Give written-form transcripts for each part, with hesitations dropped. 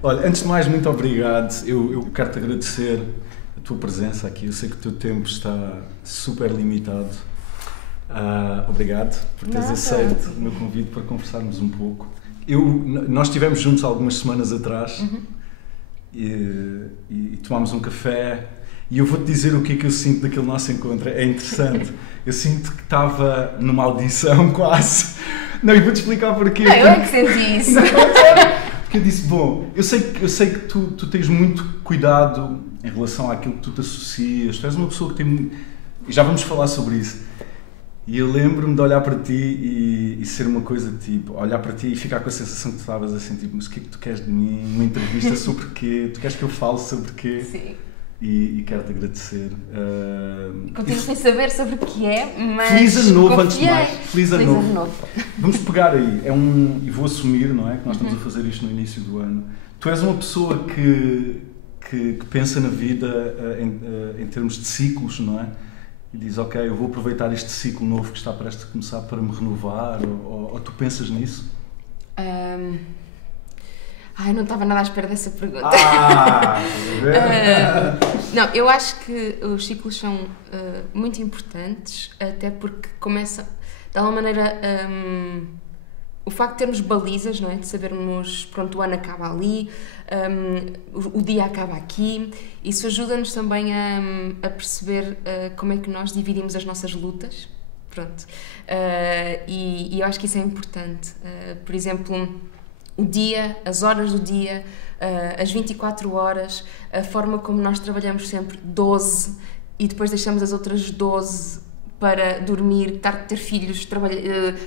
Olha, antes de mais, muito obrigado. Eu quero-te agradecer a tua presença aqui. Eu sei que o teu tempo está super limitado. Obrigado por teres aceito o meu convite para conversarmos um pouco. Nós estivemos juntos algumas semanas atrás e tomámos um café e eu vou-te dizer o que é que eu sinto daquele nosso encontro. É interessante. Eu sinto que estava numa audição quase. Não, e vou-te explicar porquê. Não, eu é que senti isso. Porque eu disse, bom, eu sei que tu tens muito cuidado em relação àquilo que tu te associas. Tu és uma pessoa que tem... E já vamos falar sobre isso. E eu lembro-me de olhar para ti e ser uma coisa tipo, olhar para ti e ficar com a sensação que tu estavas assim, tipo, mas o que é que tu queres de mim? Uma entrevista sobre quê? Tu queres que eu fale sobre quê? Sim. E quero-te agradecer. Continuo sem saber sobre o que é, mas feliz ano novo, confiei. antes de mais. Feliz ano novo. Vamos pegar aí. E vou assumir, não é? Que nós estamos a fazer isto no início do ano. Tu és uma pessoa que pensa na vida em termos de ciclos, não é? E diz, ok, eu vou aproveitar este ciclo novo que está prestes a começar para me renovar, ou tu pensas nisso? Não estava nada à espera dessa pergunta. Não, eu acho que os ciclos são muito importantes, até porque começa, de alguma maneira, o facto de termos balizas, não é? De sabermos, pronto, o ano acaba ali, o dia acaba aqui, isso ajuda-nos também a perceber como é que nós dividimos as nossas lutas, pronto. E eu acho que isso é importante. Por exemplo, o dia, as horas do dia, as 24 horas, a forma como nós trabalhamos sempre 12 e depois deixamos as outras 12 para dormir, ter filhos,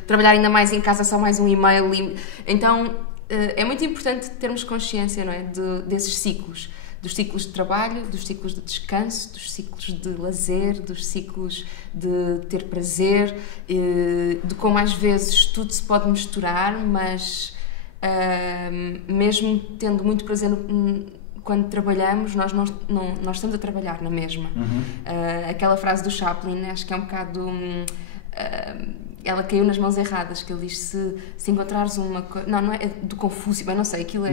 trabalhar ainda mais em casa, só mais um e-mail. Então, é muito importante termos consciência, não é? Desses ciclos. Dos ciclos de trabalho, dos ciclos de descanso, dos ciclos de lazer, dos ciclos de ter prazer, de como às vezes tudo se pode misturar, mas mesmo tendo muito prazer quando trabalhamos, nós estamos a trabalhar na mesma. Aquela frase do Chaplin, acho que é um bocado... ela caiu nas mãos erradas, que ele diz, se encontrares uma coisa... Não é do Confúcio, bem, não sei, aquilo é...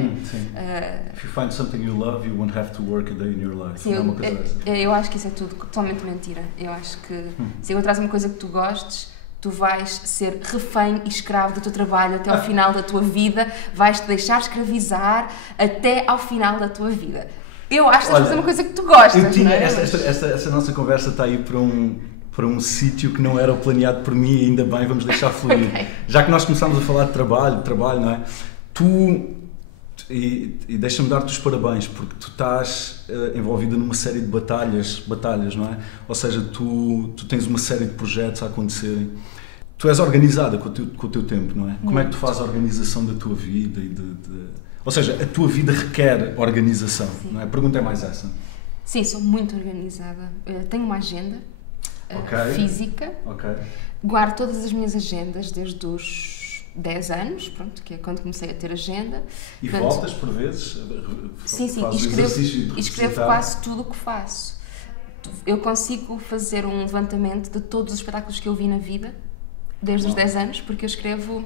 If you find something you love, you won't have to work a day in your life. Sim, não é uma coisa eu acho que isso é tudo totalmente mentira. Eu acho que se encontrares uma coisa que tu gostes, tu vais ser refém e escravo do teu trabalho até ao final da tua vida, vais-te deixar escravizar até ao final da tua vida. Eu acho que estás a fazer uma coisa que tu gostas. Eu tinha, não é? esta nossa conversa está aí para um sítio que não era planeado por mim e ainda bem, vamos deixar fluir. Okay. Já que nós começámos a falar de trabalho, não é? E deixa-me dar-te os parabéns, porque tu estás envolvida numa série de batalhas, não é? Ou seja, tu tens uma série de projetos a acontecerem. Tu és organizada com o teu tempo, não é? Como é que tu fazes a organização da tua vida? Ou seja, a tua vida requer organização, Sim. não é? A pergunta é mais essa. Sim, sou muito organizada. Tenho uma agenda física. Okay. Guardo todas as minhas agendas desde os 10 anos, pronto, que é quando comecei a ter agenda. E portanto, voltas por vezes? Sim, escrevo quase tudo o que faço. Eu consigo fazer um levantamento de todos os espetáculos que eu vi na vida, desde os 10 anos, porque eu escrevo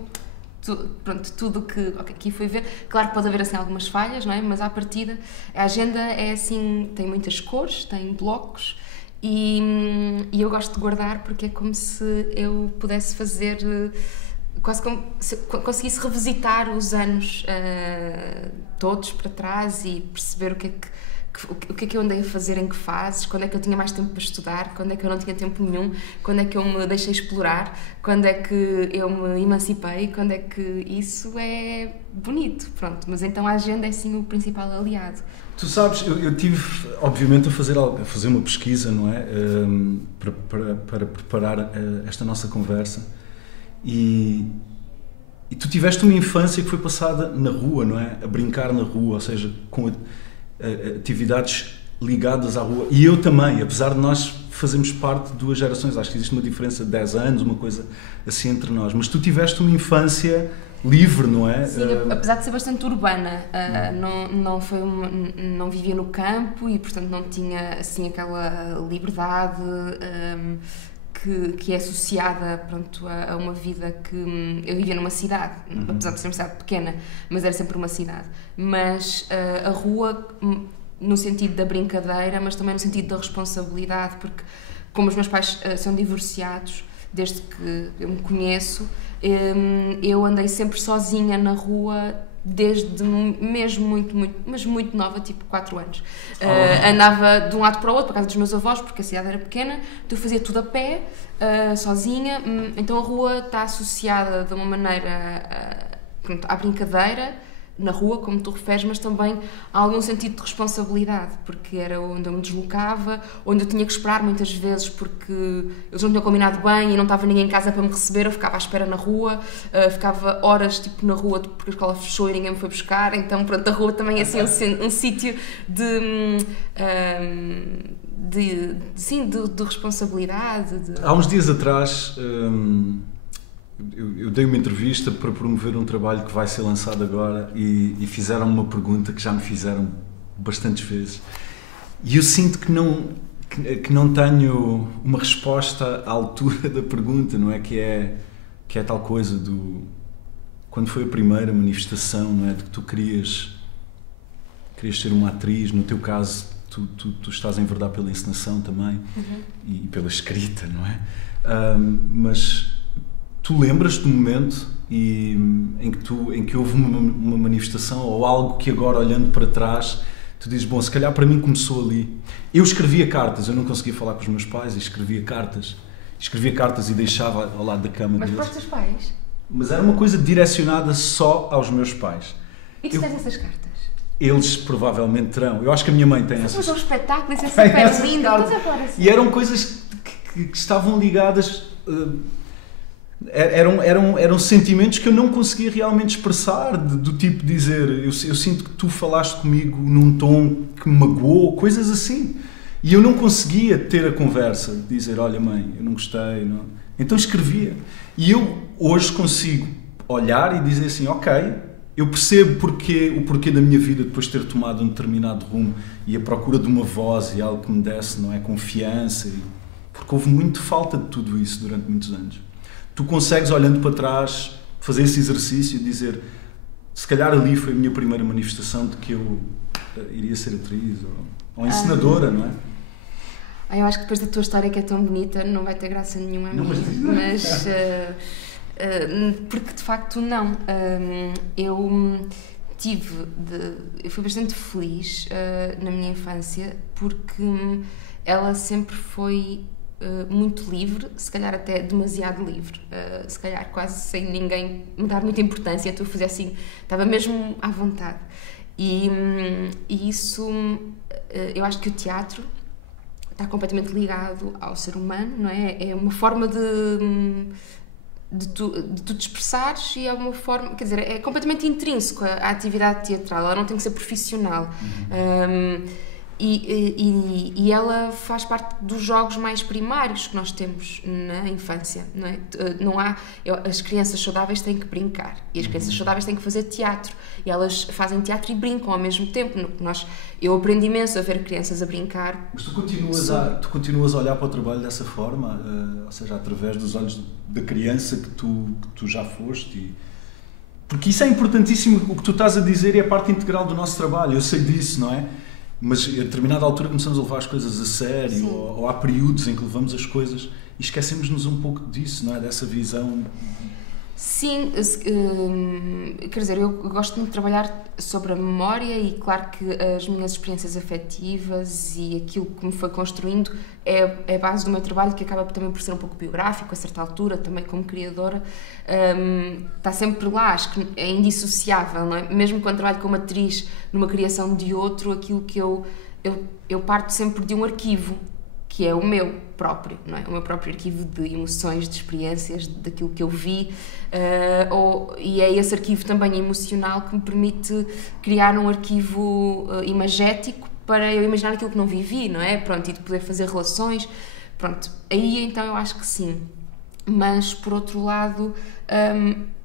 tudo o que aqui fui ver. Claro que pode haver assim algumas falhas, não é? Mas à partida, a agenda é assim, tem muitas cores, tem blocos, e eu gosto de guardar porque é como se eu pudesse fazer... quase como se conseguisse revisitar os anos todos para trás e perceber o que é que eu andei a fazer em que fases, quando é que eu tinha mais tempo para estudar, quando é que eu não tinha tempo nenhum, quando é que eu me deixei explorar, quando é que eu me emancipei, quando é que... Isso é bonito, pronto. Mas então a agenda é sim o principal aliado. Tu sabes, eu tive, obviamente, a fazer uma pesquisa, não é? Para preparar esta nossa conversa. E tu tiveste uma infância que foi passada na rua, não é? A brincar na rua, ou seja, com atividades ligadas à rua. E eu também, apesar de nós fazermos parte de duas gerações, acho que existe uma diferença de 10 anos, uma coisa assim entre nós. Mas tu tiveste uma infância livre, não é? Sim, apesar de ser bastante urbana, não vivia no campo e, portanto, não tinha assim aquela liberdade que é associada, pronto, a uma vida que eu vivia numa cidade, apesar de ser uma cidade pequena, mas era sempre uma cidade. Mas a rua, no sentido da brincadeira, mas também no sentido da responsabilidade, porque como os meus pais são divorciados, desde que eu me conheço, eu andei sempre sozinha na rua desde mesmo muito nova, tipo 4 anos. Andava de um lado para o outro, para a casa dos meus avós, porque a cidade era pequena, então eu fazia tudo a pé, sozinha. Então a rua está associada de uma maneira pronto, à brincadeira, na rua, como tu referes, mas também há algum sentido de responsabilidade, porque era onde eu me deslocava, onde eu tinha que esperar muitas vezes porque eles não tinham combinado bem e não estava ninguém em casa para me receber, eu ficava à espera na rua, ficava horas tipo, na rua porque a escola fechou e ninguém me foi buscar, então pronto, a rua também é assim um sítio de responsabilidade. Há uns dias atrás eu dei uma entrevista para promover um trabalho que vai ser lançado agora e fizeram uma pergunta que já me fizeram bastantes vezes e eu sinto que não tenho uma resposta à altura da pergunta, não é? Que é tal coisa do quando foi a primeira manifestação, não é? De que tu querias ser uma atriz, no teu caso tu estás a enverdar pela encenação também e pela escrita, não é? Mas tu lembras do momento em que houve uma manifestação ou algo que agora, olhando para trás, tu dizes, bom, se calhar para mim começou ali. Eu escrevia cartas, eu não conseguia falar com os meus pais e escrevia cartas e deixava ao lado da cama deles. Mas para os teus pais? Mas era uma coisa direcionada só aos meus pais. E tu tens essas cartas? Eles provavelmente terão. Eu acho que a minha mãe tem essas. Mas é um espetáculo, isso é super lindo. E eram coisas que estavam ligadas... Eram sentimentos que eu não conseguia realmente expressar, do tipo dizer, eu sinto que tu falaste comigo num tom que me magoou, coisas assim. E eu não conseguia ter a conversa, de dizer, olha mãe, eu não gostei, não. Então escrevia. E eu hoje consigo olhar e dizer assim, ok, eu percebo o porquê da minha vida depois de ter tomado um determinado rumo e a procura de uma voz e algo que me desse, não é, confiança, porque houve muito falta de tudo isso durante muitos anos. Tu consegues, olhando para trás, fazer esse exercício e dizer, se calhar ali foi a minha primeira manifestação de que eu iria ser atriz ou encenadora, não é? Eu acho que depois da tua história, que é tão bonita, não vai ter graça nenhuma a minha. Mas porque de facto não. Eu fui bastante feliz na minha infância porque ela sempre foi muito livre, se calhar até demasiado livre, se calhar quase sem ninguém me dar muita importância, então eu fazia assim, estava mesmo à vontade. E isso, eu acho que o teatro está completamente ligado ao ser humano, não é? É uma forma de tu te expressares e é uma forma, quer dizer, é completamente intrínseco à atividade teatral, ela não tem que ser profissional. E ela faz parte dos jogos mais primários que nós temos na infância, não é? As crianças saudáveis têm que brincar e as crianças saudáveis têm que fazer teatro e elas fazem teatro e brincam ao mesmo tempo. Eu aprendi imenso a ver crianças a brincar. Mas tu continuas a olhar para o trabalho dessa forma, ou seja, através dos olhos da criança que tu já foste porque isso é importantíssimo, o que tu estás a dizer é a parte integral do nosso trabalho, eu sei disso, não é? Mas a determinada altura começamos a levar as coisas a sério, ou há períodos em que levamos as coisas e esquecemos-nos um pouco disso, não é? Dessa visão. Sim, quer dizer, eu gosto muito de trabalhar sobre a memória e claro que as minhas experiências afetivas e aquilo que me foi construindo é a base do meu trabalho, que acaba também por ser um pouco biográfico a certa altura, também como criadora, está sempre lá, acho que é indissociável, não é? Mesmo quando trabalho como atriz numa criação de outro, aquilo que eu parto sempre de um arquivo, que é o meu próprio, não é? O meu próprio arquivo de emoções, de experiências, daquilo que eu vi, e é esse arquivo também emocional que me permite criar um arquivo imagético para eu imaginar aquilo que não vivi, não é? Pronto, e de poder fazer relações, pronto, aí então eu acho que sim. Mas, por outro lado,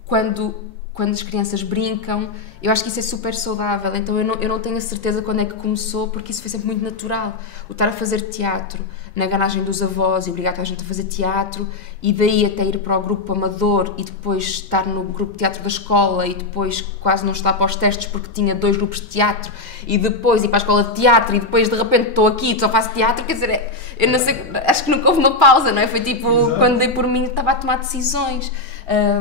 quando quando as crianças brincam, eu acho que isso é super saudável, então eu não tenho a certeza quando é que começou, porque isso foi sempre muito natural. O estar a fazer teatro na garagem dos avós e obrigar toda a gente a fazer teatro, e daí até ir para o grupo amador e depois estar no grupo de teatro da escola e depois quase não estar para os testes porque tinha 2 grupos de teatro e depois ir para a escola de teatro e depois de repente estou aqui e só faço teatro, quer dizer, eu não sei, acho que nunca houve uma pausa, não é? Foi tipo, exato, quando dei por mim estava a tomar decisões.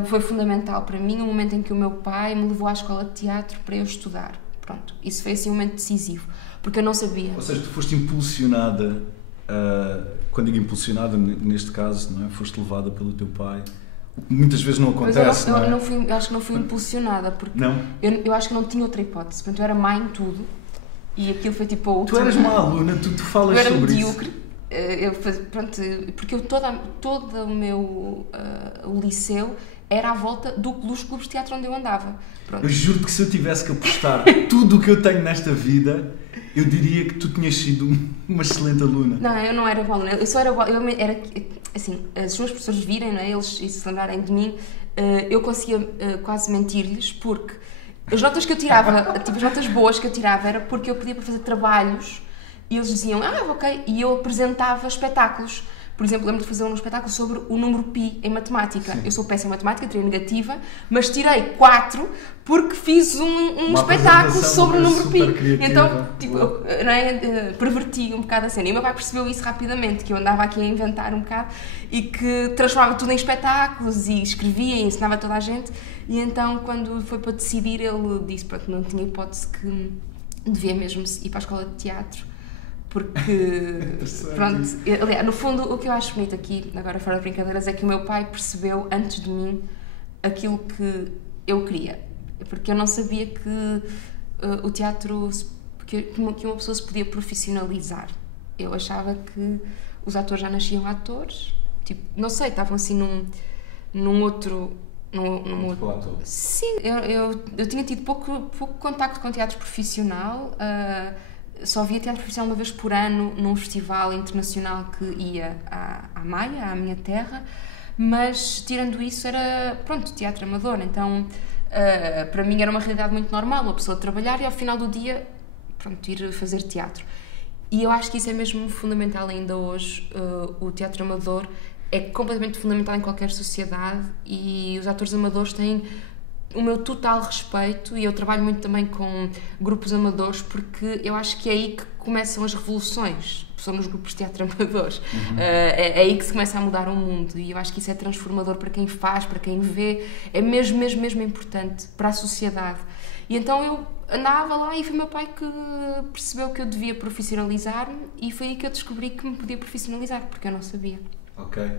Foi fundamental para mim o momento em que o meu pai me levou à escola de teatro para eu estudar. Pronto, isso foi assim um momento decisivo, porque eu não sabia. Ou seja, tu foste impulsionada, quando digo impulsionada, neste caso, não é? Foste levada pelo teu pai. Muitas vezes não acontece, não é? Eu acho que não fui impulsionada, porque não? Eu acho que não tinha outra hipótese. Portanto, eu era má em tudo e aquilo foi tipo a última. Tu eras má aluna, tu falas sobre medíocre. Isso. Pronto, porque eu todo o meu o liceu era à volta dos clubes de teatro onde eu andava. Pronto. Eu juro que se eu tivesse que apostar tudo o que eu tenho nesta vida, eu diria que tu tinhas sido uma excelente aluna. Não, eu não era boa aluna, eu só era boa, eu era assim, se os meus professores virem, não é, eles e se lembrarem de mim, eu conseguia quase mentir-lhes, porque as notas que eu tirava, tipo, as notas boas que eu tirava era porque eu podia para fazer trabalhos e eles diziam, ok, e eu apresentava espetáculos. Por exemplo, lembro de fazer um espetáculo sobre o número pi em matemática. Sim. Eu sou péssima em matemática, tirei negativa, mas tirei 4 porque fiz um espetáculo sobre o número pi. Então, tipo, não é, perverti um bocado a cena. E o meu pai percebeu isso rapidamente, que eu andava aqui a inventar um bocado e que transformava tudo em espetáculos e escrevia e ensinava toda a gente. E então, quando foi para decidir, ele disse, pronto, não tinha hipótese, que devia mesmo ir para a escola de teatro. Porque, pronto, aliás, no fundo, o que eu acho bonito aqui, agora fora de brincadeiras, é que o meu pai percebeu antes de mim aquilo que eu queria. Porque eu não sabia que o teatro, que uma pessoa se podia profissionalizar. Eu achava que os atores já nasciam atores, tipo, não sei, estavam assim num outro... Sim, eu tinha tido pouco contacto com teatro profissional. Só via teatro profissional uma vez por ano num festival internacional que ia à Maia, à minha terra, mas tirando isso era, pronto, teatro amador, então para mim era uma realidade muito normal, uma pessoa trabalhar e ao final do dia, pronto, ir fazer teatro. E eu acho que isso é mesmo fundamental ainda hoje, o teatro amador é completamente fundamental em qualquer sociedade e os atores amadores têm o meu total respeito e eu trabalho muito também com grupos amadores porque eu acho que é aí que começam as revoluções, são nos grupos de teatro amadores. É aí que se começa a mudar o mundo e eu acho que isso é transformador para quem faz, para quem vê, é mesmo importante para a sociedade. E então eu andava lá e foi meu pai que percebeu que eu devia profissionalizar-me e foi aí que eu descobri que me podia profissionalizar, porque eu não sabia. Ok.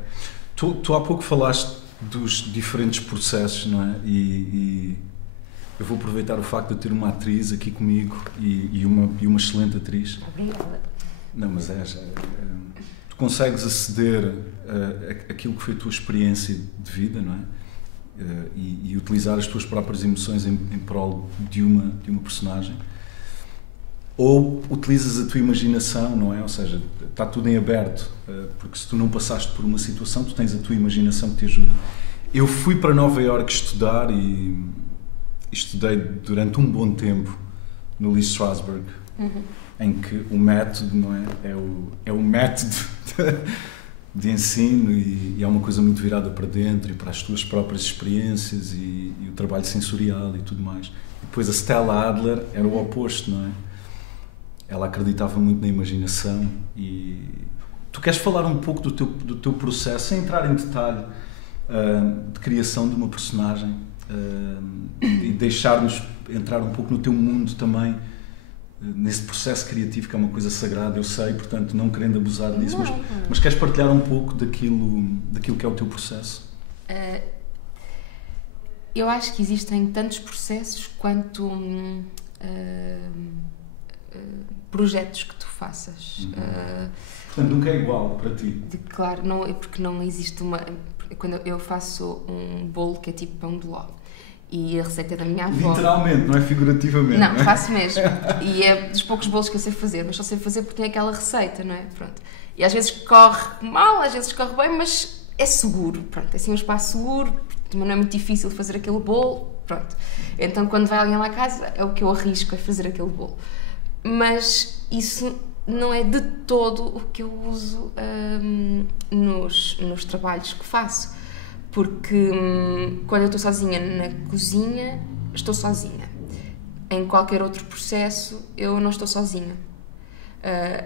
Tu há pouco falaste dos diferentes processos, não é? E eu vou aproveitar o facto de ter uma atriz aqui comigo e uma excelente atriz. Obrigada. Não, mas tu consegues aceder àquilo que foi a tua experiência de vida, não é? E utilizar as tuas próprias emoções em prol de uma personagem. Ou utilizas a tua imaginação, não é? Ou seja, está tudo em aberto, porque se tu não passaste por uma situação, tu tens a tua imaginação que te ajuda. Eu fui para Nova Iorque estudar e estudei durante um bom tempo no Lee Strasberg, em que o método, não é? É o método de ensino e é uma coisa muito virada para dentro e para as tuas próprias experiências e o trabalho sensorial e tudo mais. E depois a Stella Adler era o oposto, não é? Ela acreditava muito na imaginação e tu queres falar um pouco do teu processo, sem entrar em detalhe, de criação de uma personagem e deixar-nos entrar um pouco no teu mundo também, nesse processo criativo que é uma coisa sagrada, eu sei, portanto não querendo abusar disso, mas queres partilhar um pouco daquilo que é o teu processo? Eu acho que existem tantos processos quanto projetos que tu faças. Portanto, nunca é igual para ti. Claro, não, porque não existe uma... Quando eu faço um bolo que é tipo pão de ló e a receita é da minha avó... Literalmente, não é figurativamente. Não, faço mesmo. E é dos poucos bolos que eu sei fazer, mas só sei fazer porque tem aquela receita, não é? Pronto. E às vezes corre mal, às vezes corre bem, mas é seguro, pronto, é assim um espaço seguro, não é muito difícil fazer aquele bolo, pronto. Então quando vai alguém lá à casa, é o que eu arrisco, é fazer aquele bolo. Mas isso não é de todo o que eu uso nos trabalhos que faço. Porque quando eu estou sozinha na cozinha, estou sozinha. Em qualquer outro processo, eu não estou sozinha.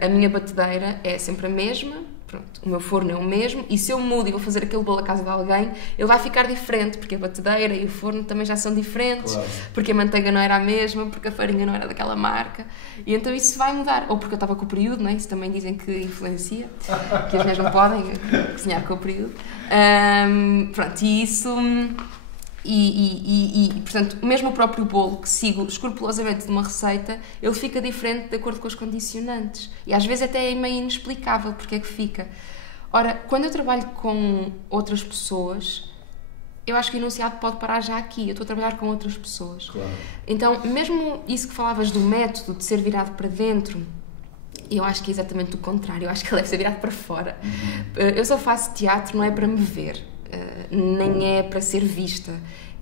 A minha batedeira é sempre a mesma, pronto, o meu forno é o mesmo, e se eu mudo e vou fazer aquele bolo à casa de alguém, ele vai ficar diferente, porque a batedeira e o forno também já são diferentes, claro. Porque a manteiga não era a mesma, porque a farinha não era daquela marca, e então isso vai mudar. Ou porque eu estava com o período, não é? Isso também dizem que influencia, que as mulheres não podem cozinhar com o período. Pronto, e isso... portanto, mesmo o próprio bolo que sigo escrupulosamente de uma receita, ele fica diferente de acordo com os condicionantes. E às vezes até é meio inexplicável porque é que fica. Ora, quando eu trabalho com outras pessoas, eu acho que o enunciado pode parar já aqui. Eu estou a trabalhar com outras pessoas. Claro. Então, mesmo isso que falavas do método de ser virado para dentro, eu acho que é exatamente o contrário. Eu acho que ele deve ser virado para fora. Eu só faço teatro, não é para me ver. Nem é para ser vista,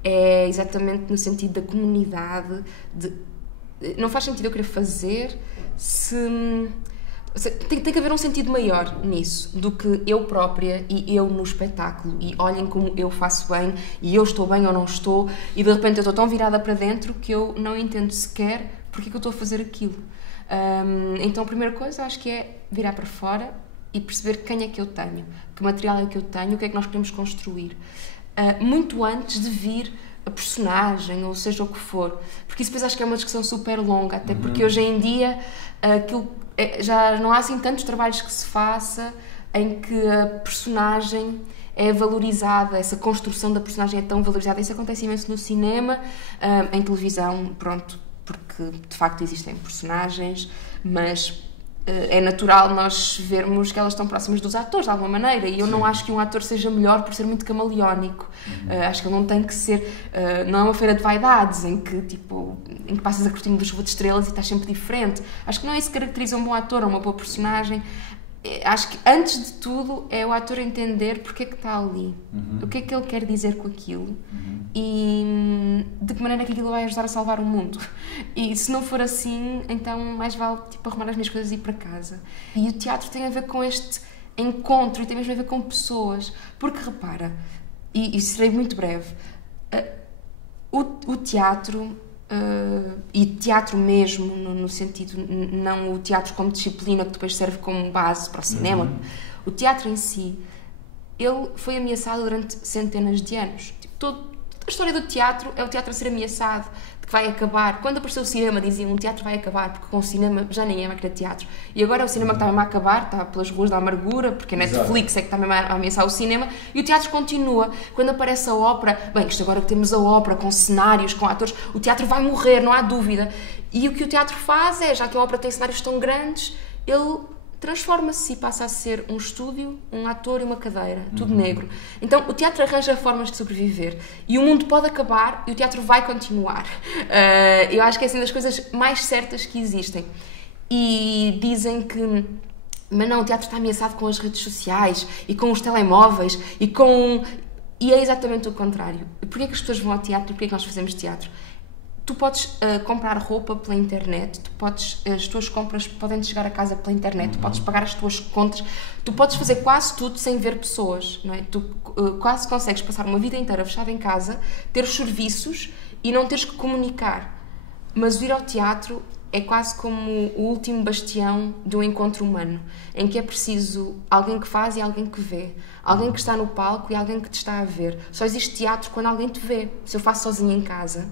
é exatamente no sentido da comunidade, não faz sentido eu querer fazer tem que haver um sentido maior nisso do que eu própria e eu no espetáculo, e olhem como eu faço bem e eu estou bem ou não estou, e de repente eu estou tão virada para dentro que eu não entendo sequer porque é que eu estou a fazer aquilo. Então a primeira coisa eu acho que é virar para fora e perceber quem é que eu tenho, que material é que eu tenho, o que é que nós queremos construir. Muito antes de vir a personagem, ou seja o que for. Porque isso depois acho que é uma discussão super longa, até porque hoje em dia já não há assim tantos trabalhos que se faça em que a personagem é valorizada, essa construção da personagem é tão valorizada. Isso acontece imenso no cinema, em televisão, pronto, porque de facto existem personagens, mas... é natural nós vermos que elas estão próximas dos atores de alguma maneira, e eu não acho que um ator seja melhor por ser muito camaleónico. Acho que ele não tem que ser, não é uma feira de vaidades em que passas a cortina da chuva de estrelas e estás sempre diferente. Acho que não é isso que caracteriza um bom ator ou uma boa personagem. Acho que antes de tudo é o ator entender porque é que está ali, o que é que ele quer dizer com aquilo, e de que maneira é que aquilo vai ajudar a salvar o mundo. E se não for assim, então mais vale arrumar as minhas coisas e ir para casa. E o teatro tem a ver com este encontro, e tem mesmo a ver com pessoas, porque repara, e serei muito breve, o teatro... e teatro mesmo, no sentido, não o teatro como disciplina que depois serve como base para o cinema, o teatro em si, ele foi ameaçado durante centenas de anos. A história do teatro é o teatro a ser ameaçado, de que vai acabar. Quando apareceu o cinema diziam o teatro vai acabar, porque com o cinema já ninguém vai querer teatro. E agora é o cinema que está mesmo a acabar, está pelas ruas da amargura, porque a Netflix é que está mesmo a ameaçar o cinema, e o teatro continua. Quando aparece a ópera, bem, isto agora que temos a ópera com cenários, com atores, o teatro vai morrer, não há dúvida. E o que o teatro faz é, já que a ópera tem cenários tão grandes, ele transforma-se e passa a ser um estúdio, um ator e uma cadeira, tudo negro. Então o teatro arranja formas de sobreviver, e o mundo pode acabar e o teatro vai continuar. Eu acho que é assim das coisas mais certas que existem. E dizem que, mas não, o teatro está ameaçado com as redes sociais e com os telemóveis e é exatamente o contrário. Porquê é que as pessoas vão ao teatro e porquê é que nós fazemos teatro? Tu podes comprar roupa pela internet, as tuas compras podem chegar a casa pela internet, tu podes pagar as tuas contas, tu podes fazer quase tudo sem ver pessoas, não é? Tu quase consegues passar uma vida inteira fechada em casa, ter os serviços e não teres que comunicar. Mas ir ao teatro é quase como o último bastião do encontro humano, em que é preciso alguém que faz e alguém que vê, alguém que está no palco e alguém que te está a ver. Só existe teatro quando alguém te vê. Se eu faço sozinha em casa,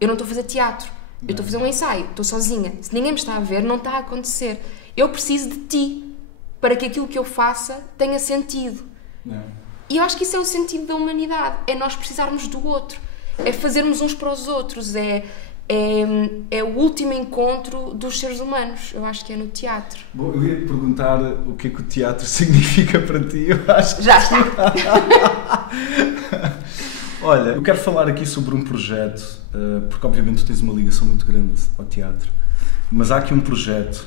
eu não estou a fazer teatro, eu estou a fazer um ensaio, estou sozinha. Se ninguém me está a ver, não está a acontecer. Eu preciso de ti para que aquilo que eu faça tenha sentido. E eu acho que isso é o sentido da humanidade, é nós precisarmos do outro, é fazermos uns para os outros, é o último encontro dos seres humanos. Eu acho que é no teatro. Bom, eu ia te perguntar o que é que o teatro significa para ti. Eu acho que... Já está. Olha, eu quero falar aqui sobre um projeto, porque obviamente tu tens uma ligação muito grande ao teatro, mas há aqui um projeto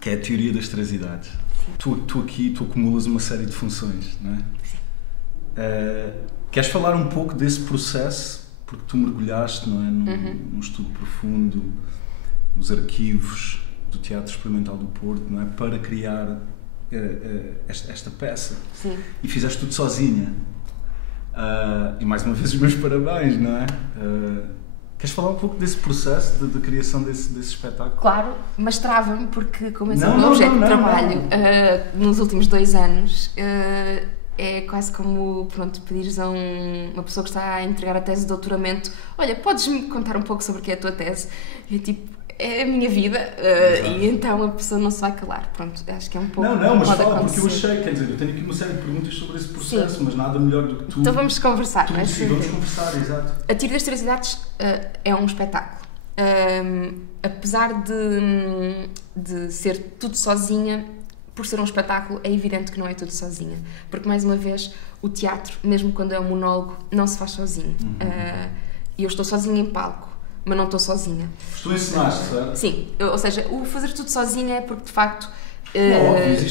que é a Teoria das Três Idades. Sim. Tu acumulas uma série de funções, não é? Sim. Queres falar um pouco desse processo? Porque tu mergulhaste, não é, num estudo profundo, nos arquivos do Teatro Experimental do Porto, não é, para criar esta peça. Sim. E fizeste tudo sozinha. E mais uma vez os meus parabéns, não é? Queres falar um pouco desse processo de criação desse espetáculo? Claro, mas trava-me porque como esse é o meu objeto de trabalho nos últimos 2 anos, é quase como, pronto, pedires a uma pessoa que está a entregar a tese de doutoramento: olha, podes-me contar um pouco sobre o que é a tua tese? E é tipo, é a minha vida, e então a pessoa não se vai calar. Pronto, acho que é um pouco... Não, mas fala, porque eu achei, quer dizer, eu tenho aqui uma série de perguntas sobre esse processo, sim, mas nada melhor do que tu. Então vamos conversar. Vamos conversar, exato. A Tiro das Três Idades é um espetáculo. Apesar de ser tudo sozinha, por ser um espetáculo, é evidente que não é tudo sozinha. Porque, mais uma vez, o teatro, mesmo quando é um monólogo, não se faz sozinho. E eu estou sozinha em palco, mas não estou sozinha. Tu ensinaste, certo? Sim, ou seja, o fazer tudo sozinha é porque, de facto,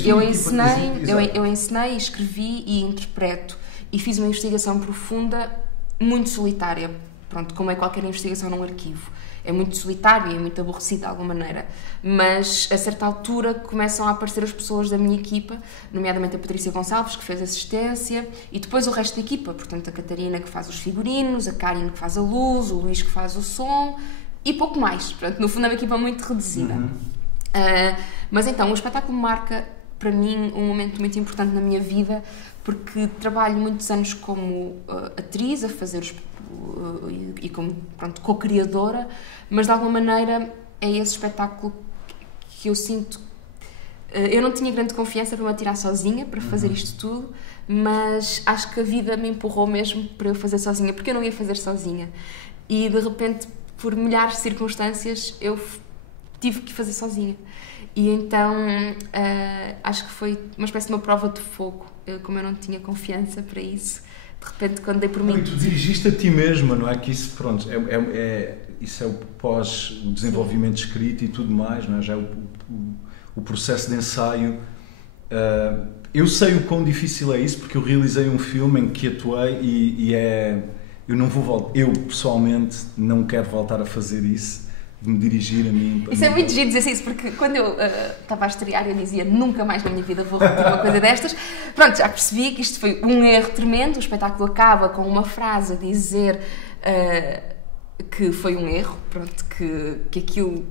eu ensinei, escrevi e interpreto, e fiz uma investigação profunda, muito solitária, pronto, como é qualquer investigação num arquivo. É muito solitário e é muito aborrecido de alguma maneira, mas a certa altura começam a aparecer as pessoas da minha equipa, nomeadamente a Patrícia Gonçalves, que fez assistência, e depois o resto da equipa, portanto a Catarina, que faz os figurinos, a Karen, que faz a luz, o Luís, que faz o som, e pouco mais. Portanto, no fundo é uma equipa muito reduzida. Mas então, o espetáculo marca para mim um momento muito importante na minha vida, porque trabalho muitos anos como atriz, a fazer e como, pronto, co-criadora, mas de alguma maneira é esse espetáculo que eu sinto. Eu não tinha grande confiança para me atirar sozinha, para fazer isto tudo, mas acho que a vida me empurrou mesmo para eu fazer sozinha, porque eu não ia fazer sozinha. E de repente, por milhares de circunstâncias, eu tive que fazer sozinha. E então acho que foi uma espécie de uma prova de fogo. Como eu não tinha confiança para isso, de repente, quando dei por mim... E tu dirigiste a ti mesma, não é? Que isso, pronto, isso é o pós, o desenvolvimento escrito e tudo mais, não é? Já é o processo de ensaio. Eu sei o quão difícil é isso, porque eu realizei um filme em que atuei e eu não vou voltar. Eu, pessoalmente, não quero voltar a fazer isso, de me dirigir a mim. Isso é muito giro dizer isso, porque quando eu estava a estrear eu dizia: nunca mais na minha vida vou repetir uma coisa destas. Pronto, já percebi que isto foi um erro tremendo. O espetáculo acaba com uma frase a dizer que foi um erro, pronto, que aquilo,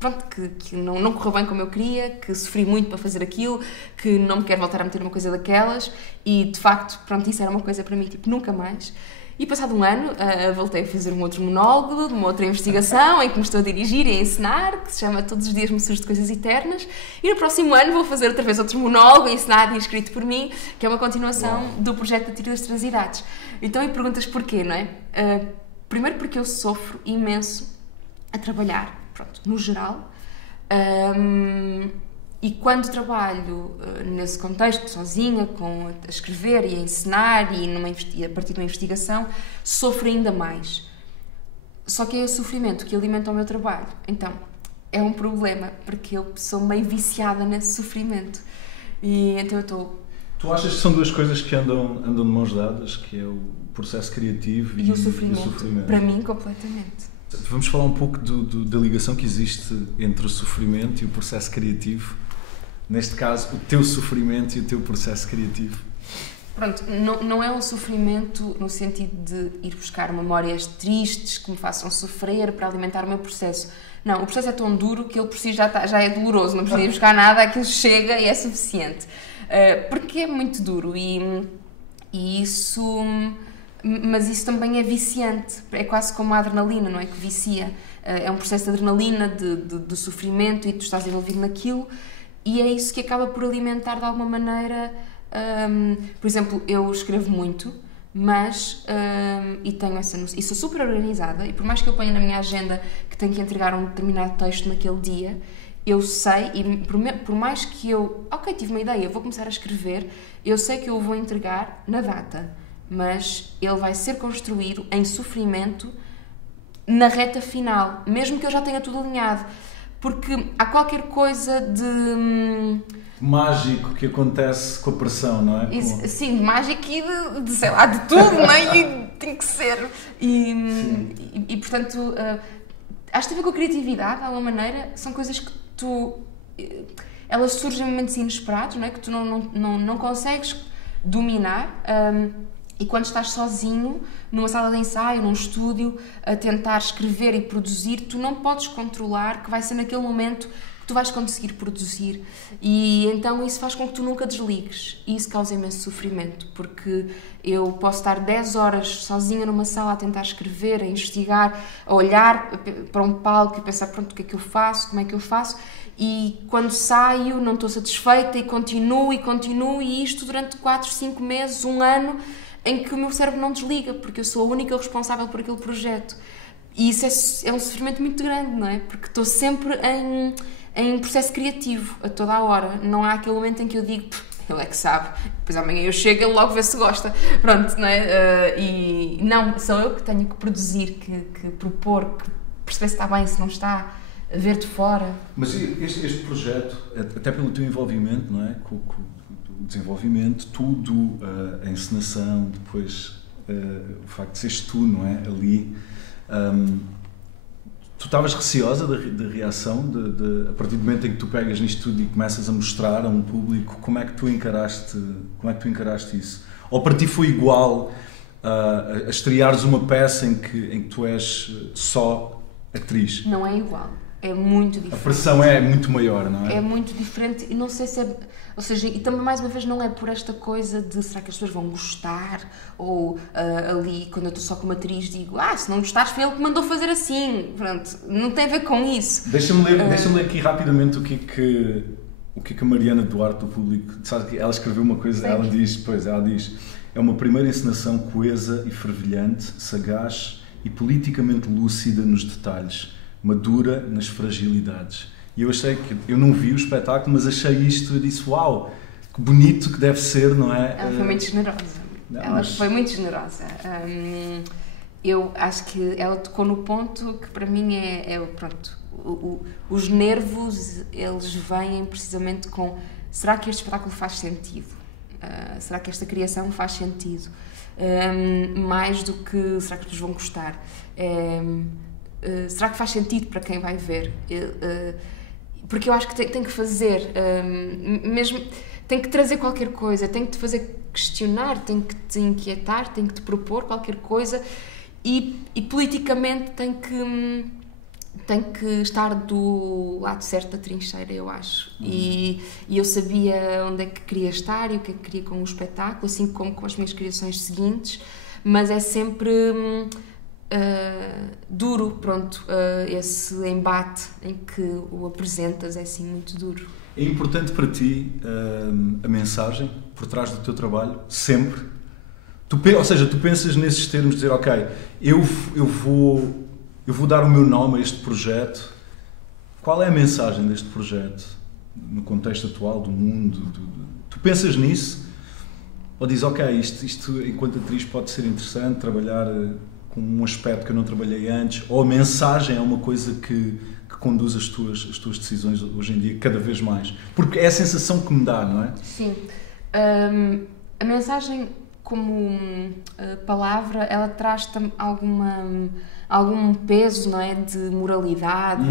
pronto, que não correu bem como eu queria, que sofri muito para fazer aquilo, que não me quero voltar a meter uma coisa daquelas, e de facto, pronto, isso era uma coisa para mim, tipo, nunca mais. E passado um ano, voltei a fazer um outro monólogo, de uma outra investigação, em que me estou a dirigir e a encenar, que se chama Todos os Dias Me Surge de Coisas Eternas, e no próximo ano vou fazer outra vez outro monólogo, encenado e escrito por mim, que é uma continuação do projeto da Tiro das Três Idades. Então, e perguntas porquê, não é? Primeiro porque eu sofro imenso a trabalhar, pronto, no geral, e quando trabalho nesse contexto, sozinha, a escrever e a encenar e a partir de uma investigação, sofro ainda mais. Só que é o sofrimento que alimenta o meu trabalho. Então, é um problema, porque eu sou meio viciada nesse sofrimento. E então eu estou... Tu achas que são duas coisas que andam de mãos dadas, que é o processo criativo e o sofrimento? Para mim, completamente. Vamos falar um pouco da ligação que existe entre o sofrimento e o processo criativo. Neste caso, o teu sofrimento e o teu processo criativo. Pronto, não é um sofrimento no sentido de ir buscar memórias tristes que me façam sofrer para alimentar o meu processo. Não, o processo é tão duro que ele por si já é doloroso, não precisa ir buscar nada, aquilo chega e é suficiente. Porque é muito duro e isso... Mas isso também é viciante, é quase como a adrenalina, não é? Que vicia. É um processo de adrenalina, de sofrimento, e tu estás envolvido naquilo, e é isso que acaba por alimentar de alguma maneira. Por exemplo, eu escrevo muito, mas e tenho essa noção, e sou super organizada, e por mais que eu ponha na minha agenda que tenho que entregar um determinado texto naquele dia, eu sei, e por mais que eu, tive uma ideia, vou começar a escrever, eu sei que eu o vou entregar na data, mas ele vai ser construído em sofrimento na reta final, mesmo que eu já tenha tudo alinhado, porque há qualquer coisa mágico que acontece com a pressão, não é? Isso, sim, de mágico e sei lá, de tudo, não é? E tem que ser. E portanto, acho que tem a ver com a criatividade, de alguma maneira, são coisas que elas surgem em momentos inesperados, não é? Que tu não consegues dominar. E quando estás sozinho, numa sala de ensaio, num estúdio, a tentar escrever e produzir, tu não podes controlar que vai ser naquele momento que tu vais conseguir produzir. E então isso faz com que tu nunca desligues. E isso causa imenso sofrimento, porque eu posso estar 10 horas sozinha numa sala a tentar escrever, a investigar, a olhar para um palco e pensar, pronto, o que é que eu faço, como é que eu faço, e quando saio não estou satisfeita e continuo, e isto durante 4, 5 meses, 1 ano, em que o meu cérebro não desliga, porque eu sou a única responsável por aquele projeto. E isso é um sofrimento muito grande, não é? Porque estou sempre em processo criativo, a toda a hora. Não há aquele momento em que eu digo, ele é que sabe, depois amanhã eu chego e ele logo vê se gosta. Pronto, não é? E não, sou eu que tenho que produzir, que propor, que perceber se está bem, se não está, a ver de fora. Mas este projeto, até pelo teu envolvimento, não é? Com o desenvolvimento, tudo, a encenação, depois o facto de seres tu, não é? Ali, tu estavas receosa da reação, a partir do momento em que tu pegas nisto tudo e começas a mostrar a um público, como é que tu encaraste isso? Ou para ti foi igual a estreares uma peça em que tu és só atriz? Não é igual. É muito diferente. A pressão é muito maior, não é? É muito diferente e não sei se é... Ou seja, e também mais uma vez não é por esta coisa de será que as pessoas vão gostar ou ali, quando eu estou só como atriz, digo se não gostares foi ele que mandou fazer assim. Pronto, não tem a ver com isso. Deixa-me ler aqui rapidamente o que é que a Mariana Duarte do Público... Sabe que ela escreveu uma coisa, ela diz... É uma primeira encenação coesa e fervilhante, sagaz e politicamente lúcida nos detalhes, madura nas fragilidades. E eu achei que... Eu não vi o espetáculo, mas achei isto e disse, uau, que bonito que deve ser, não é? Ela foi muito generosa. Foi muito generosa. Eu acho que ela tocou no ponto que para mim pronto, os nervos, eles vêm precisamente com será que este espetáculo faz sentido? Será que esta criação faz sentido? Mais do que será que as pessoas vão gostar? Será que faz sentido para quem vai ver? Porque eu acho que tem que fazer, mesmo, tem que trazer qualquer coisa, tem que te fazer questionar, tem que te inquietar, tem que te propor qualquer coisa e politicamente tem que estar do lado certo da trincheira, eu acho. E eu sabia onde é que queria estar e o que é que queria com o espetáculo, assim como com as minhas criações seguintes, mas é sempre... duro, pronto, esse embate em que o apresentas é assim muito duro. É importante para ti a mensagem por trás do teu trabalho, sempre? Ou seja, tu pensas nesses termos de dizer, ok, eu vou dar o meu nome a este projeto. Qual é a mensagem deste projeto no contexto atual do mundo? Tu pensas nisso? Ou dizes, ok, isto enquanto atriz pode ser interessante, trabalhar com um aspecto que eu não trabalhei antes, ou a mensagem é uma coisa que conduz as tuas decisões hoje em dia cada vez mais? Porque é a sensação que me dá, não é? Sim. A mensagem como palavra, ela traz algum peso, não é? De moralidade,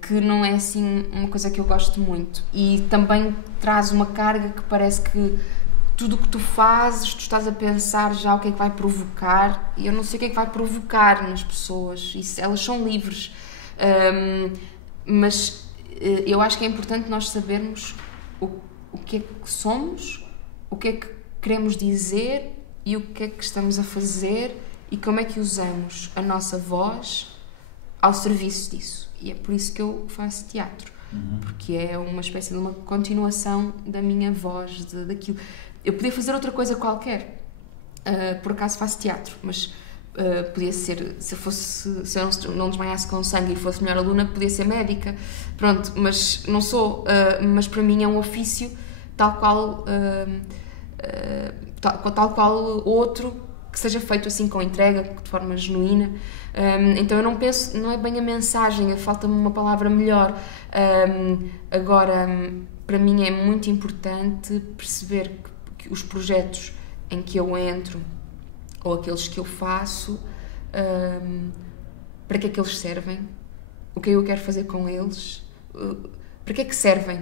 que não é assim uma coisa que eu gosto muito. E também traz uma carga que parece que tudo o que tu fazes, tu estás a pensar já o que é que vai provocar, e eu não sei o que é que vai provocar nas pessoas, elas são livres, mas eu acho que é importante nós sabermos o que é que somos, o que é que queremos dizer e o que é que estamos a fazer e como é que usamos a nossa voz ao serviço disso. E é por isso que eu faço teatro, porque é uma espécie de uma continuação da minha voz, daquilo. Eu podia fazer outra coisa qualquer, por acaso faço teatro, mas podia ser, se eu não desmaiasse com sangue e fosse melhor aluna, podia ser médica, pronto, mas não sou, mas para mim é um ofício tal qual outro, que seja feito assim com entrega, de forma genuína. Então eu não penso, não é bem a mensagem, falta-me uma palavra melhor. Agora, para mim é muito importante perceber que os projetos em que eu entro ou aqueles que eu faço, para que é que eles servem, o que eu quero fazer com eles, para que é que servem,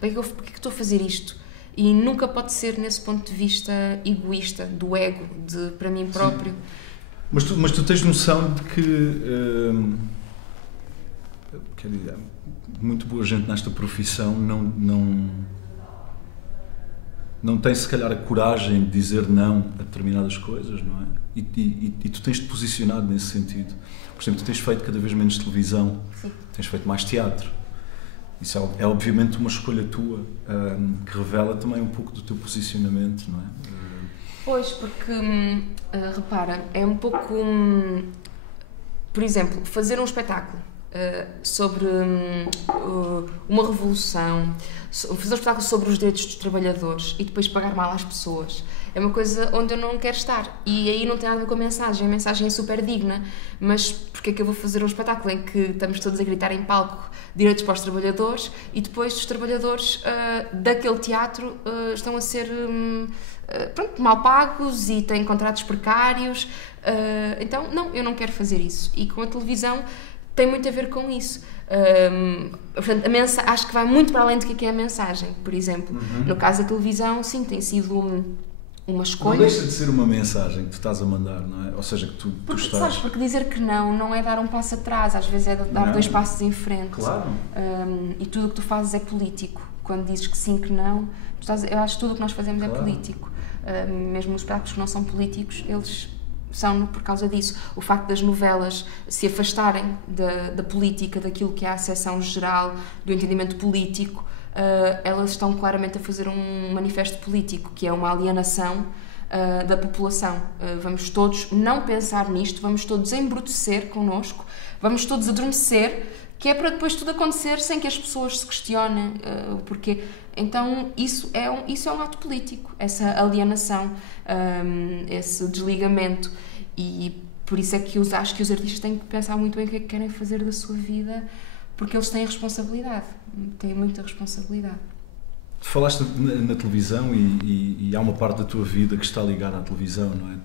para que é que estou a fazer isto. E nunca pode ser nesse ponto de vista egoísta, do ego, de para mim próprio. Sim. Mas tu tens noção de que quer dizer, muito boa gente nesta profissão não tem se calhar a coragem de dizer não a determinadas coisas, não é? E tu tens-te posicionado nesse sentido. Por exemplo, tu tens feito cada vez menos televisão. Sim. Tens feito mais teatro. Isso é obviamente uma escolha tua, que revela também um pouco do teu posicionamento, não é? Pois, porque, repara, é um pouco... por exemplo, fazer um espetáculo sobre uma revolução, fazer um espetáculo sobre os direitos dos trabalhadores e depois pagar mal às pessoas, é uma coisa onde eu não quero estar. E aí não tem nada a ver com a mensagem é super digna, mas porque é que eu vou fazer um espetáculo em que estamos todos a gritar em palco direitos para os trabalhadores e depois os trabalhadores daquele teatro estão a ser mal pagos e têm contratos precários? Então, não, eu não quero fazer isso. E com a televisão tem muito a ver com isso. Portanto, acho que vai muito para além do que é a mensagem, por exemplo. No caso da televisão, sim, tem sido uma escolha. Não deixa de ser uma mensagem que tu estás a mandar, não é? Ou seja, que tu estás... Sabes, porque dizer que não é dar um passo atrás, às vezes é dar dois passos em frente. Claro. E tudo o que tu fazes é político. Quando dizes que sim, que não, eu acho que tudo o que nós fazemos é político. Mesmo os espetáculos que não são políticos, eles são por causa disso. O facto das novelas se afastarem da política, daquilo que é a acessão geral, do entendimento político, elas estão claramente a fazer um manifesto político, que é uma alienação da população. Vamos todos não pensar nisto, vamos todos embrutecer connosco, vamos todos adormecer, que é para depois tudo acontecer sem que as pessoas se questionem o porquê. Então isso é um ato político, essa alienação, esse desligamento, e por isso é que acho que os artistas têm que pensar muito bem o que é que querem fazer da sua vida, porque eles têm responsabilidade, têm muita responsabilidade. Tu falaste na televisão e há uma parte da tua vida que está ligada à televisão, não é?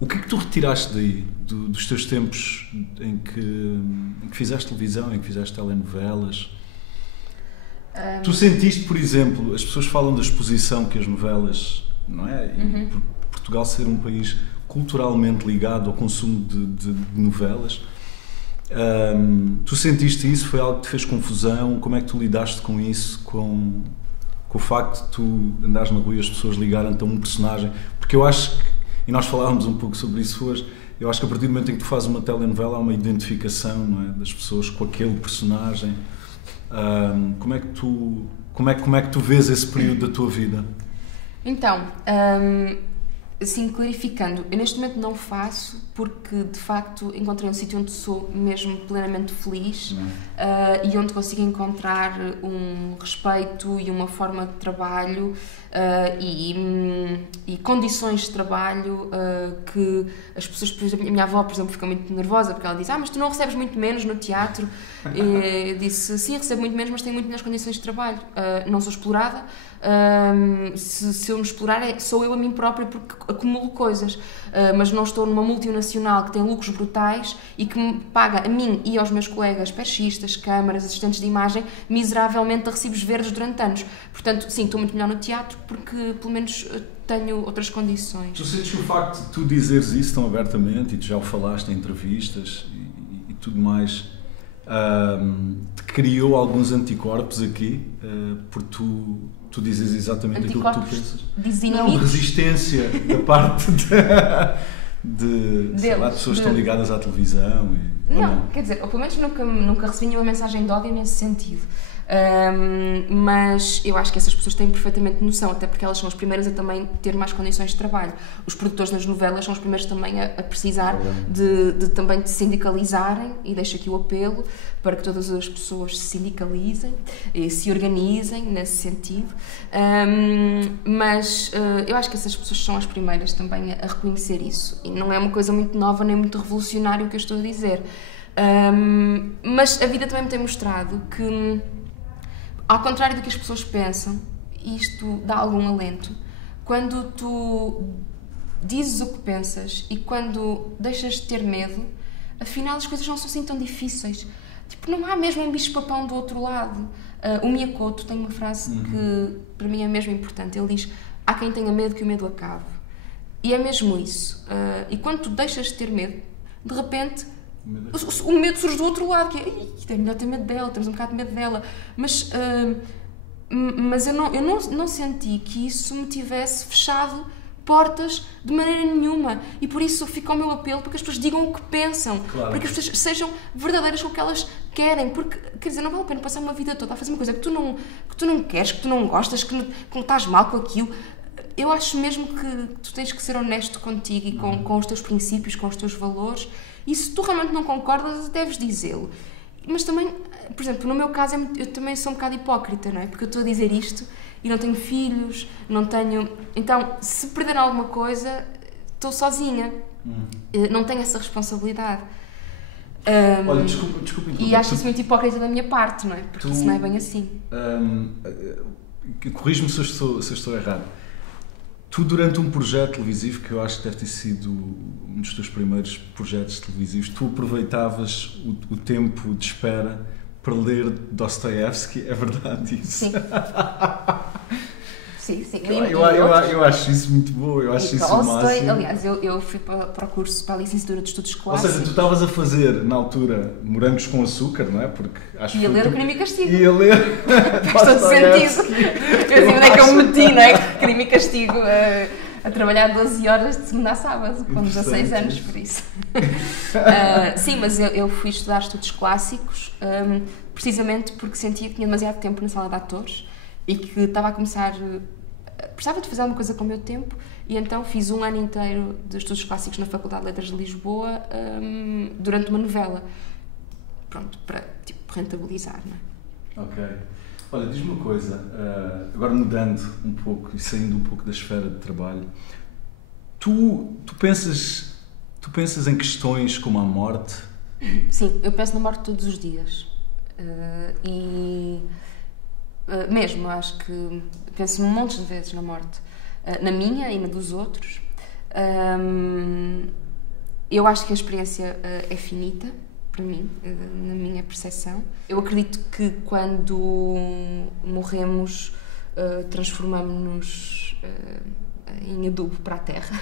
O que é que tu retiraste daí, dos teus tempos em que fizeste televisão, em que fizeste telenovelas? Tu sentiste, por exemplo, as pessoas falam da exposição que as novelas, não é? E Portugal ser um país culturalmente ligado ao consumo de novelas. Tu sentiste isso? Foi algo que te fez confusão? Como é que tu lidaste com isso? Com o facto de tu andares na rua e as pessoas ligarem-te a um personagem? Porque eu acho que, e nós falávamos um pouco sobre isso hoje, eu acho que a partir do momento em que tu fazes uma telenovela há uma identificação, não é, das pessoas com aquele personagem. Como é que tu vês esse período da tua vida? Então, assim, clarificando, eu neste momento não faço porque de facto encontrei um sítio onde sou mesmo plenamente feliz e onde consigo encontrar um respeito e uma forma de trabalho e condições de trabalho que as pessoas, por exemplo, a minha avó, por exemplo, fica muito nervosa porque ela diz: mas tu não recebes muito menos no teatro? E eu disse: sim, recebo muito menos, mas tenho muito melhores condições de trabalho, não sou explorada. Se eu me explorar, sou eu a mim própria porque acumulo coisas, mas não estou numa multinacional que tem lucros brutais e que me paga a mim e aos meus colegas perchistas, câmaras, assistentes de imagem miseravelmente a recibos verdes durante anos. Portanto, sim, estou muito melhor no teatro porque pelo menos tenho outras condições. Tu sentes que o facto de tu dizeres isso tão abertamente, e tu já o falaste em entrevistas e tudo mais, te criou alguns anticorpos aqui, porque tu dizes exatamente aquilo que tu pensas? Não, de resistência da parte de pessoas que estão ligadas à televisão. Não, quer dizer, ou pelo menos nunca recebi nenhuma mensagem de ódio nesse sentido. Mas eu acho que essas pessoas têm perfeitamente noção, até porque elas são as primeiras a também ter mais condições de trabalho. Os produtores nas novelas são os primeiros também a precisar também de sindicalizarem, e deixo aqui o apelo para que todas as pessoas se sindicalizem e se organizem nesse sentido. Mas eu acho que essas pessoas são as primeiras também a reconhecer isso, e não é uma coisa muito nova nem muito revolucionária o que eu estou a dizer. Mas a vida também me tem mostrado que ao contrário do que as pessoas pensam, isto dá algum alento, quando tu dizes o que pensas e quando deixas de ter medo, afinal as coisas não são assim tão difíceis. Tipo, não há mesmo um bicho-papão do outro lado. O Miyakoto tem uma frase que para mim é mesmo importante. Ele diz: há quem tenha medo que o medo acabe. E é mesmo isso. E quando tu deixas de ter medo, de repente o medo surge do outro lado, que é: é melhor ter medo dela, temos um bocado de medo dela. Mas eu não senti que isso me tivesse fechado portas de maneira nenhuma, e por isso fica o meu apelo para que as pessoas digam o que pensam, para que as pessoas sejam verdadeiras com o que elas querem, porque, quer dizer, não vale a pena passar uma vida toda a fazer uma coisa que tu não queres, que tu não gostas, que estás mal com aquilo. Eu acho mesmo que tu tens que ser honesto contigo e com os teus princípios, com os teus valores, e se tu realmente não concordas, deves dizê-lo. Mas também, por exemplo, no meu caso, eu também sou um bocado hipócrita, não é? Porque eu estou a dizer isto e não tenho filhos, não tenho... Então, se perder alguma coisa, estou sozinha. Não tenho essa responsabilidade. Olha, desculpa. E acho isso muito hipócrita da minha parte, não é? Porque isso não é bem assim. Corrijo-me se eu estou errado. Tu, durante um projeto televisivo, que eu acho que deve ter sido um dos teus primeiros projetos televisivos, tu aproveitavas o tempo de espera para ler Dostoiévski, é verdade isso? Sim. Sim. Eu acho isso muito bom, eu acho isso o máximo. Aliás, eu fui para o curso, para a licenciatura de Estudos Clássicos. Ou seja, tu estavas a fazer, na altura, morangos com açúcar, não é? Porque acho ia ler o Crime e Castigo. Ia ler... Faz todo sentido. Eu sei onde é que eu me meti, não é? Crime e Castigo, a trabalhar 12 horas de segunda a sábado, com 16 anos, por isso. Sim, mas eu fui estudar Estudos Clássicos, precisamente porque sentia que tinha demasiado tempo na sala de atores e que estava a começar... Precisava de fazer alguma coisa com o meu tempo, e então fiz um ano inteiro de Estudos Clássicos na Faculdade de Letras de Lisboa, durante uma novela. Pronto, para rentabilizar, não é? Ok. Olha, diz-me uma coisa, agora mudando um pouco e saindo um pouco da esfera de trabalho, tu pensas em questões como a morte? Sim, eu penso na morte todos os dias. Mesmo, acho que penso montes de vezes na morte, na minha e na dos outros. Eu acho que a experiência é finita, para mim, na minha percepção. Eu acredito que quando morremos, transformamos-nos em adubo para a terra,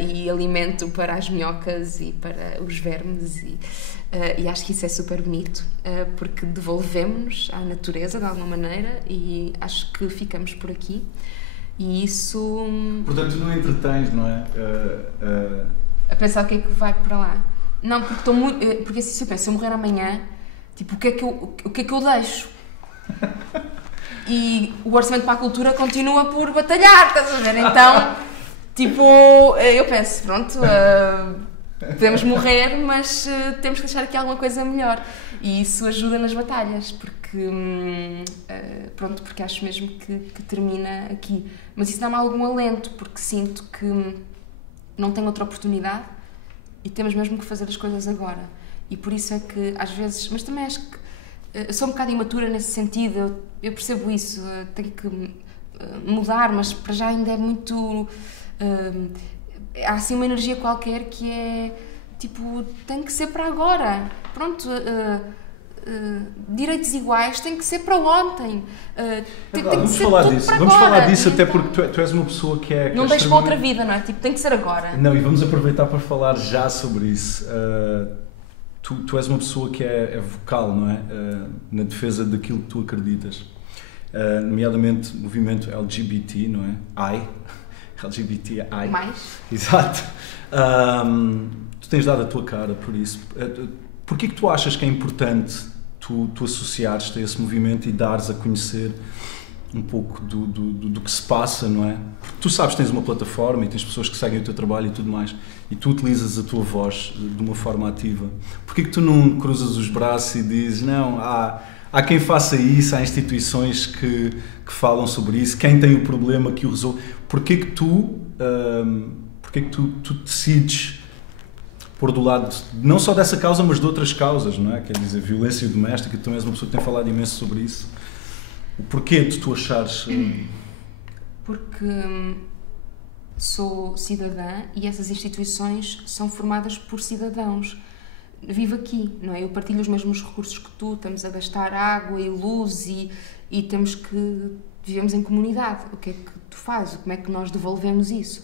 e alimento para as minhocas e para os vermes, e acho que isso é super bonito, porque devolvemos à natureza de alguma maneira, e acho que ficamos por aqui, e isso... Portanto, tu não entretens, não é? A pensar o que é que vai para lá. Não, porque estou muito... Porque assim, se eu penso, se eu morrer amanhã, tipo, o que é que eu deixo? E o orçamento para a cultura continua por batalhar, estás a ver? Então, tipo, eu penso, pronto, podemos morrer, mas temos que deixar aqui alguma coisa melhor. E isso ajuda nas batalhas, porque, pronto, porque acho mesmo que termina aqui. Mas isso dá-me algum alento, porque sinto que não tenho outra oportunidade e temos mesmo que fazer as coisas agora. E por isso é que, às vezes, mas também acho que eu sou um bocado imatura nesse sentido, eu percebo isso, tenho que mudar, mas para já ainda é muito... há assim uma energia qualquer que é, tipo, tem que ser para agora, pronto, direitos iguais tem que ser para ontem, tem que ser tudo para agora. Vamos falar disso, até porque tu és uma pessoa que é... Não deixes para outra vida, não é? Tipo, tem que ser agora. Não, e vamos aproveitar para falar já sobre isso. Tu és uma pessoa que é vocal, não é? Na defesa daquilo que tu acreditas. Nomeadamente movimento LGBT, não é? LGBTI. Mais. Exato. Tu tens dado a tua cara por isso. Porquê que tu achas que é importante tu associares-te a esse movimento e dares a conhecer um pouco do que se passa, não é? Porque tu sabes que tens uma plataforma e tens pessoas que seguem o teu trabalho e tudo mais, e tu utilizas a tua voz de uma forma ativa. Porquê que tu não cruzas os braços e dizes, não, há quem faça isso, há instituições que falam sobre isso, quem tem o problema que o resolve? Porquê que tu decides pôr do lado, não só dessa causa, mas de outras causas, não é? Quer dizer, violência doméstica, tu és uma pessoa que tem falado imenso sobre isso. O porquê de tu achares... Porque sou cidadã e essas instituições são formadas por cidadãos. Vivo aqui, não é? Eu partilho os mesmos recursos que tu, estamos a gastar água e luz e temos que... Vivemos em comunidade. O que é que tu fazes? Como é que nós devolvemos isso?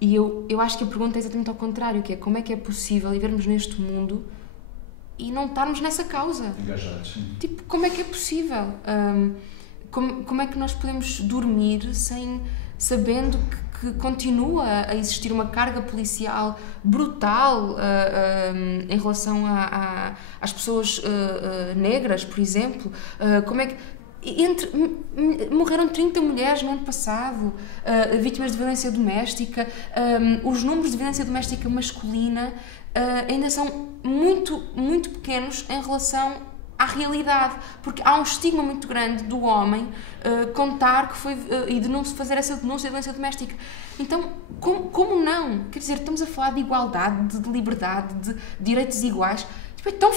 E eu acho que a pergunta é exatamente ao contrário, que é como é que é possível vivermos neste mundo e não estarmos nessa causa? Engajados, sim. Tipo, como é que é possível? Como é que nós podemos dormir sabendo que continua a existir uma carga policial brutal em relação às pessoas negras, por exemplo? Como é que... Morreram 30 mulheres no ano passado, vítimas de violência doméstica. Os números de violência doméstica masculina ainda são muito, muito pequenos em relação à realidade, porque há um estigma muito grande do homem contar que foi e fazer essa denúncia de violência doméstica. Então, como não? Quer dizer, estamos a falar de igualdade, de liberdade, de direitos iguais. Tipo, é tão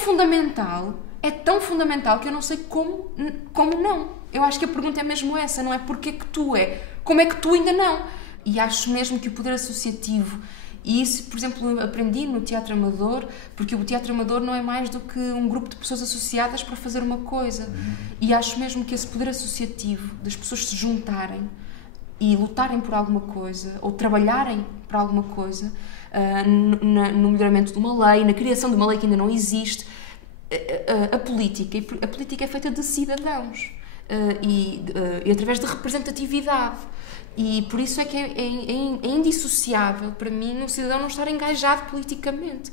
fundamental que eu não sei como não. Eu acho que a pergunta é mesmo essa, não é porque é que tu é, como é que tu ainda não? E acho mesmo que o poder associativo, e isso, por exemplo, aprendi no Teatro Amador, porque o Teatro Amador não é mais do que um grupo de pessoas associadas para fazer uma coisa. E acho mesmo que esse poder associativo, das pessoas se juntarem e lutarem por alguma coisa, ou trabalharem por alguma coisa, no melhoramento de uma lei, na criação de uma lei que ainda não existe. A política é feita de cidadãos e através de representatividade, e por isso é que é indissociável para mim um cidadão não estar engajado politicamente,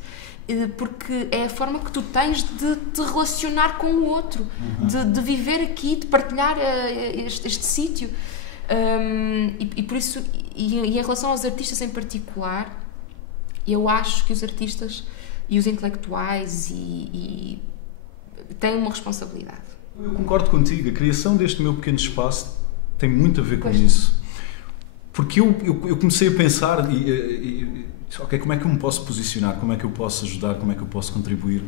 porque é a forma que tu tens de te relacionar com o outro, de viver aqui, de partilhar este sítio, e por isso, e em relação aos artistas em particular, eu acho que os artistas e os intelectuais e têm uma responsabilidade. Eu concordo contigo, a criação deste meu pequeno espaço tem muito a ver com isso. Porque eu comecei a pensar, ok, como é que eu me posso posicionar, como é que eu posso ajudar, como é que eu posso contribuir,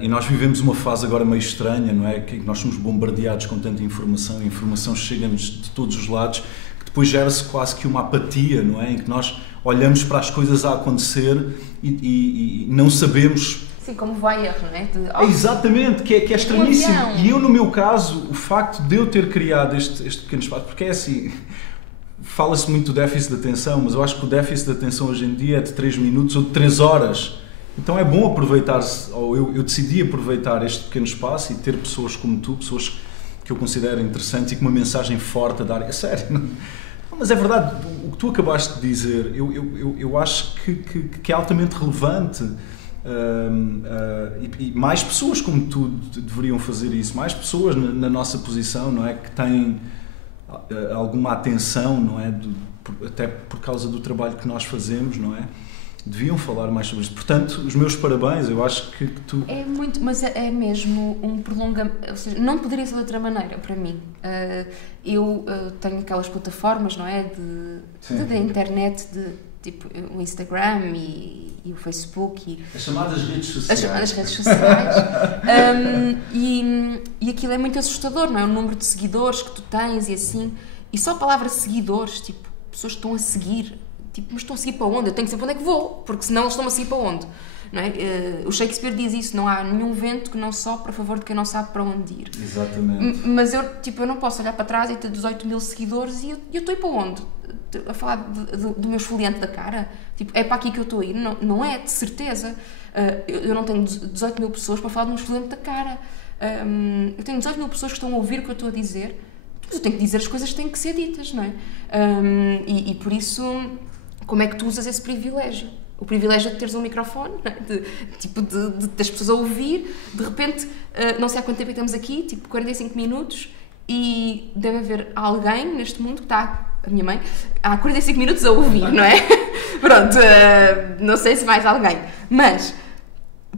e nós vivemos uma fase agora meio estranha, não é? Que nós somos bombardeados com tanta informação, e a informação chega-nos de todos os lados, que depois gera-se quase que uma apatia, não é? Em que nós olhamos para as coisas a acontecer e não sabemos... Sim, como voyeur, não é? Exatamente, que é estranhíssimo. E eu, no meu caso, o facto de eu ter criado este pequeno espaço, porque é assim, fala-se muito do déficit de atenção, mas eu acho que o déficit de atenção hoje em dia é de 3 minutos ou de 3 horas. Então é bom aproveitar-se, ou eu decidi aproveitar este pequeno espaço e ter pessoas como tu, pessoas que eu considero interessantes e com uma mensagem forte a dar. É sério, não? Mas é verdade, o que tu acabaste de dizer, eu acho que é altamente relevante, e mais pessoas como tu deveriam fazer isso, mais pessoas na nossa posição, não é, que têm alguma atenção, não é, até por causa do trabalho que nós fazemos, não é, deviam falar mais sobre isso. Portanto, os meus parabéns, eu acho que tu... É muito, mas é mesmo um prolongamento, ou seja, não poderia ser de outra maneira para mim. Eu tenho aquelas plataformas, não é, da internet, tipo o Instagram e o Facebook. As chamadas redes sociais. As chamadas redes sociais. E aquilo é muito assustador, não é? O número de seguidores que tu tens e assim. E só a palavra seguidores, tipo, pessoas que estão a seguir. Tipo, mas estão a seguir para onde? Eu tenho que saber para onde é que vou, porque senão eles estão a seguir para onde? Não é? O Shakespeare diz isso, não há nenhum vento que não sopre a favor de quem não sabe para onde ir. Exatamente. Mas eu não posso olhar para trás e ter 18 mil seguidores e eu estou a ir para onde? A falar do meu esfoliante da cara? Tipo, é para aqui que eu estou a ir? Não é, de certeza. Eu não tenho 18 mil pessoas para falar de um esfoliante da cara. Eu tenho 18 mil pessoas que estão a ouvir o que eu estou a dizer, mas eu tenho que dizer as coisas que têm que ser ditas, não é? E por isso, como é que tu usas esse privilégio? O privilégio de teres um microfone, não é? Das pessoas a ouvir, de repente, não sei há quanto tempo estamos aqui, tipo 45 minutos, e deve haver alguém neste mundo que está, a minha mãe, há 45 minutos a ouvir, não é? Pronto, não sei se mais alguém, mas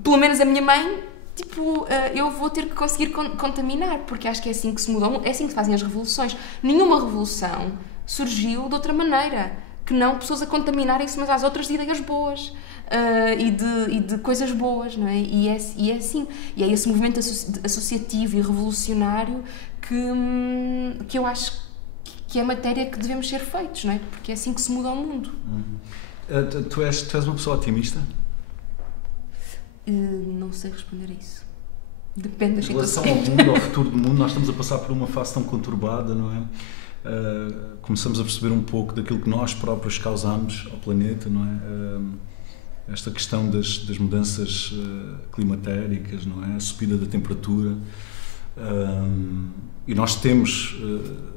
pelo menos a minha mãe, tipo, eu vou ter que conseguir contaminar, porque acho que é assim que se mudam, é assim que se fazem as revoluções. Nenhuma revolução surgiu de outra maneira que não pessoas a contaminarem-se umas às outras de ideias boas. e de coisas boas, não é? E é assim. E é esse movimento associativo e revolucionário que eu acho que é matéria que devemos ser feitos, não é? Porque é assim que se muda o mundo. Tu és uma pessoa otimista? Não sei responder a isso. Depende das situações. Em relação ao mundo, ao futuro do mundo, nós estamos a passar por uma fase tão conturbada, não é? Começamos a perceber um pouco daquilo que nós próprios causamos ao planeta, não é? Esta questão das mudanças climatéricas, não é? A subida da temperatura. E nós temos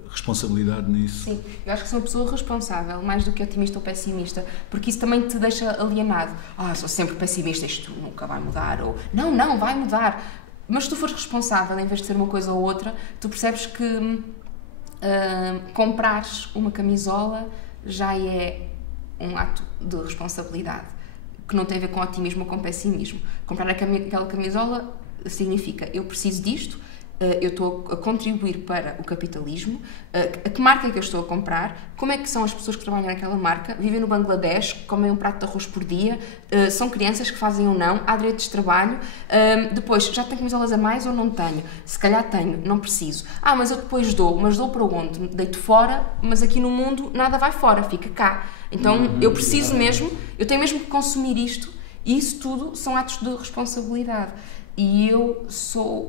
responsabilidade nisso. Sim, eu acho que sou uma pessoa responsável, mais do que otimista ou pessimista, porque isso também te deixa alienado. Sou sempre pessimista, isto nunca vai mudar, ou não, vai mudar. Mas se tu fores responsável, em vez de ser uma coisa ou outra, tu percebes que comprares uma camisola já é um ato de responsabilidade, que não tem a ver com otimismo ou com pessimismo. Comprar aquela camisola significa, eu preciso disto, eu estou a contribuir para o capitalismo, a que marca é que eu estou a comprar, como é que são as pessoas que trabalham naquela marca, vivem no Bangladesh, comem um prato de arroz por dia, são crianças que fazem ou não, há direitos de trabalho, depois, já tenho camisolas a mais ou não tenho? Se calhar tenho, não preciso. Mas eu depois mas dou para onde? Deito fora, mas aqui no mundo nada vai fora, fica cá. Então eu preciso mesmo, eu tenho mesmo que consumir isto, e isso tudo são atos de responsabilidade. E eu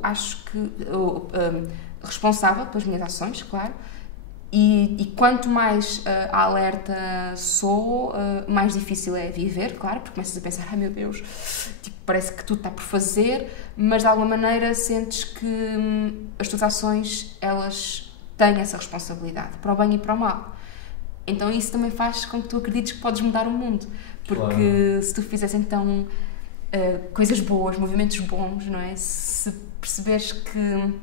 acho que, responsável pelas minhas ações, claro, e quanto mais alerta sou, mais difícil é viver, claro, porque começas a pensar, ai meu Deus, tipo, parece que tudo está por fazer, mas de alguma maneira sentes que as tuas ações, elas têm essa responsabilidade, para o bem e para o mal. Então isso também faz com que tu acredites que podes mudar o mundo, porque claro, se tu fizeres então coisas boas, movimentos bons, não é? Se perceberes que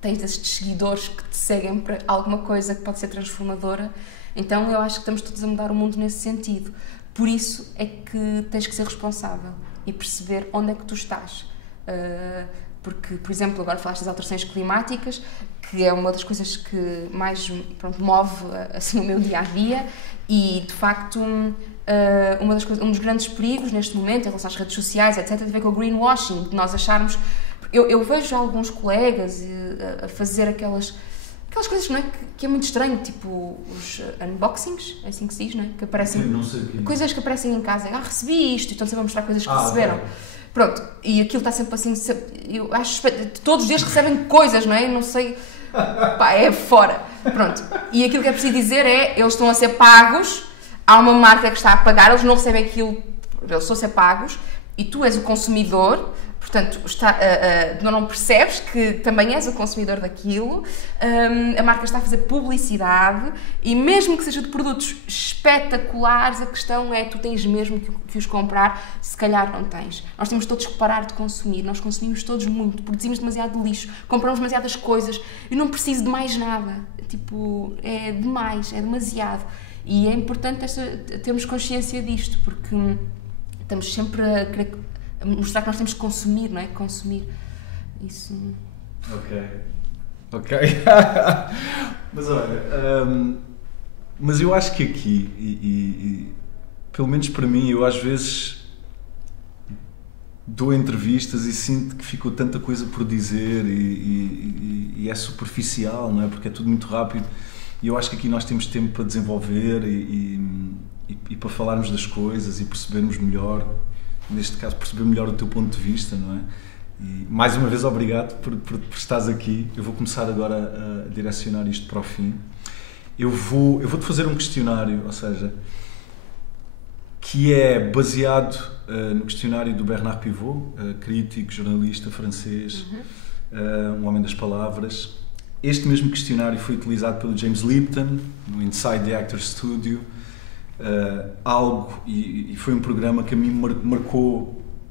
tens estes seguidores que te seguem para alguma coisa que pode ser transformadora, então eu acho que estamos todos a mudar o mundo nesse sentido. Por isso é que tens que ser responsável e perceber onde é que tu estás. Porque, por exemplo, agora falaste das alterações climáticas, que é uma das coisas que mais move assim, o meu dia-a-dia, e de facto um dos grandes perigos neste momento em relação às redes sociais, etc., tem a ver com o greenwashing, de nós acharmos... Eu vejo alguns colegas a fazer aquelas coisas, não é? Que é muito estranho, tipo os unboxings, é assim que se diz, não é? Que aparecem, não sei o que. Coisas que aparecem em casa, recebi isto, e estão sempre a mostrar coisas que receberam. Okay. Pronto, e aquilo está sempre assim, eu acho, todos os dias recebem coisas, não é? Não sei, é fora. Pronto, e aquilo que é preciso dizer é, eles estão a ser pagos, há uma marca que está a pagar, eles não recebem aquilo, eles estão a ser pagos, e tu és o consumidor, portanto, não percebes que também és o consumidor daquilo, a marca está a fazer publicidade, e mesmo que seja de produtos espetaculares, a questão é, tu tens mesmo que os comprar, se calhar não tens. Nós temos todos que parar de consumir, nós consumimos todos muito, produzimos demasiado lixo, compramos demasiadas coisas, e não preciso de mais nada, tipo, é demais, é demasiado. E é importante termos consciência disto, porque estamos sempre a querer mostrar que nós temos que consumir, não é? Consumir. Isso... Ok. Mas olha, mas eu acho que aqui, e pelo menos para mim, eu às vezes dou entrevistas e sinto que ficou tanta coisa por dizer e é superficial, não é? Porque é tudo muito rápido. E eu acho que aqui nós temos tempo para desenvolver e para falarmos das coisas e percebermos melhor, neste caso, perceber melhor o teu ponto de vista, não é? E mais uma vez obrigado por estares aqui. Eu vou começar agora a direcionar isto para o fim. Eu vou-te fazer um questionário, ou seja, que é baseado no questionário do Bernard Pivot, crítico, jornalista francês, um homem das palavras. Este mesmo questionário foi utilizado pelo James Lipton no Inside the Actors Studio, e foi um programa que a mim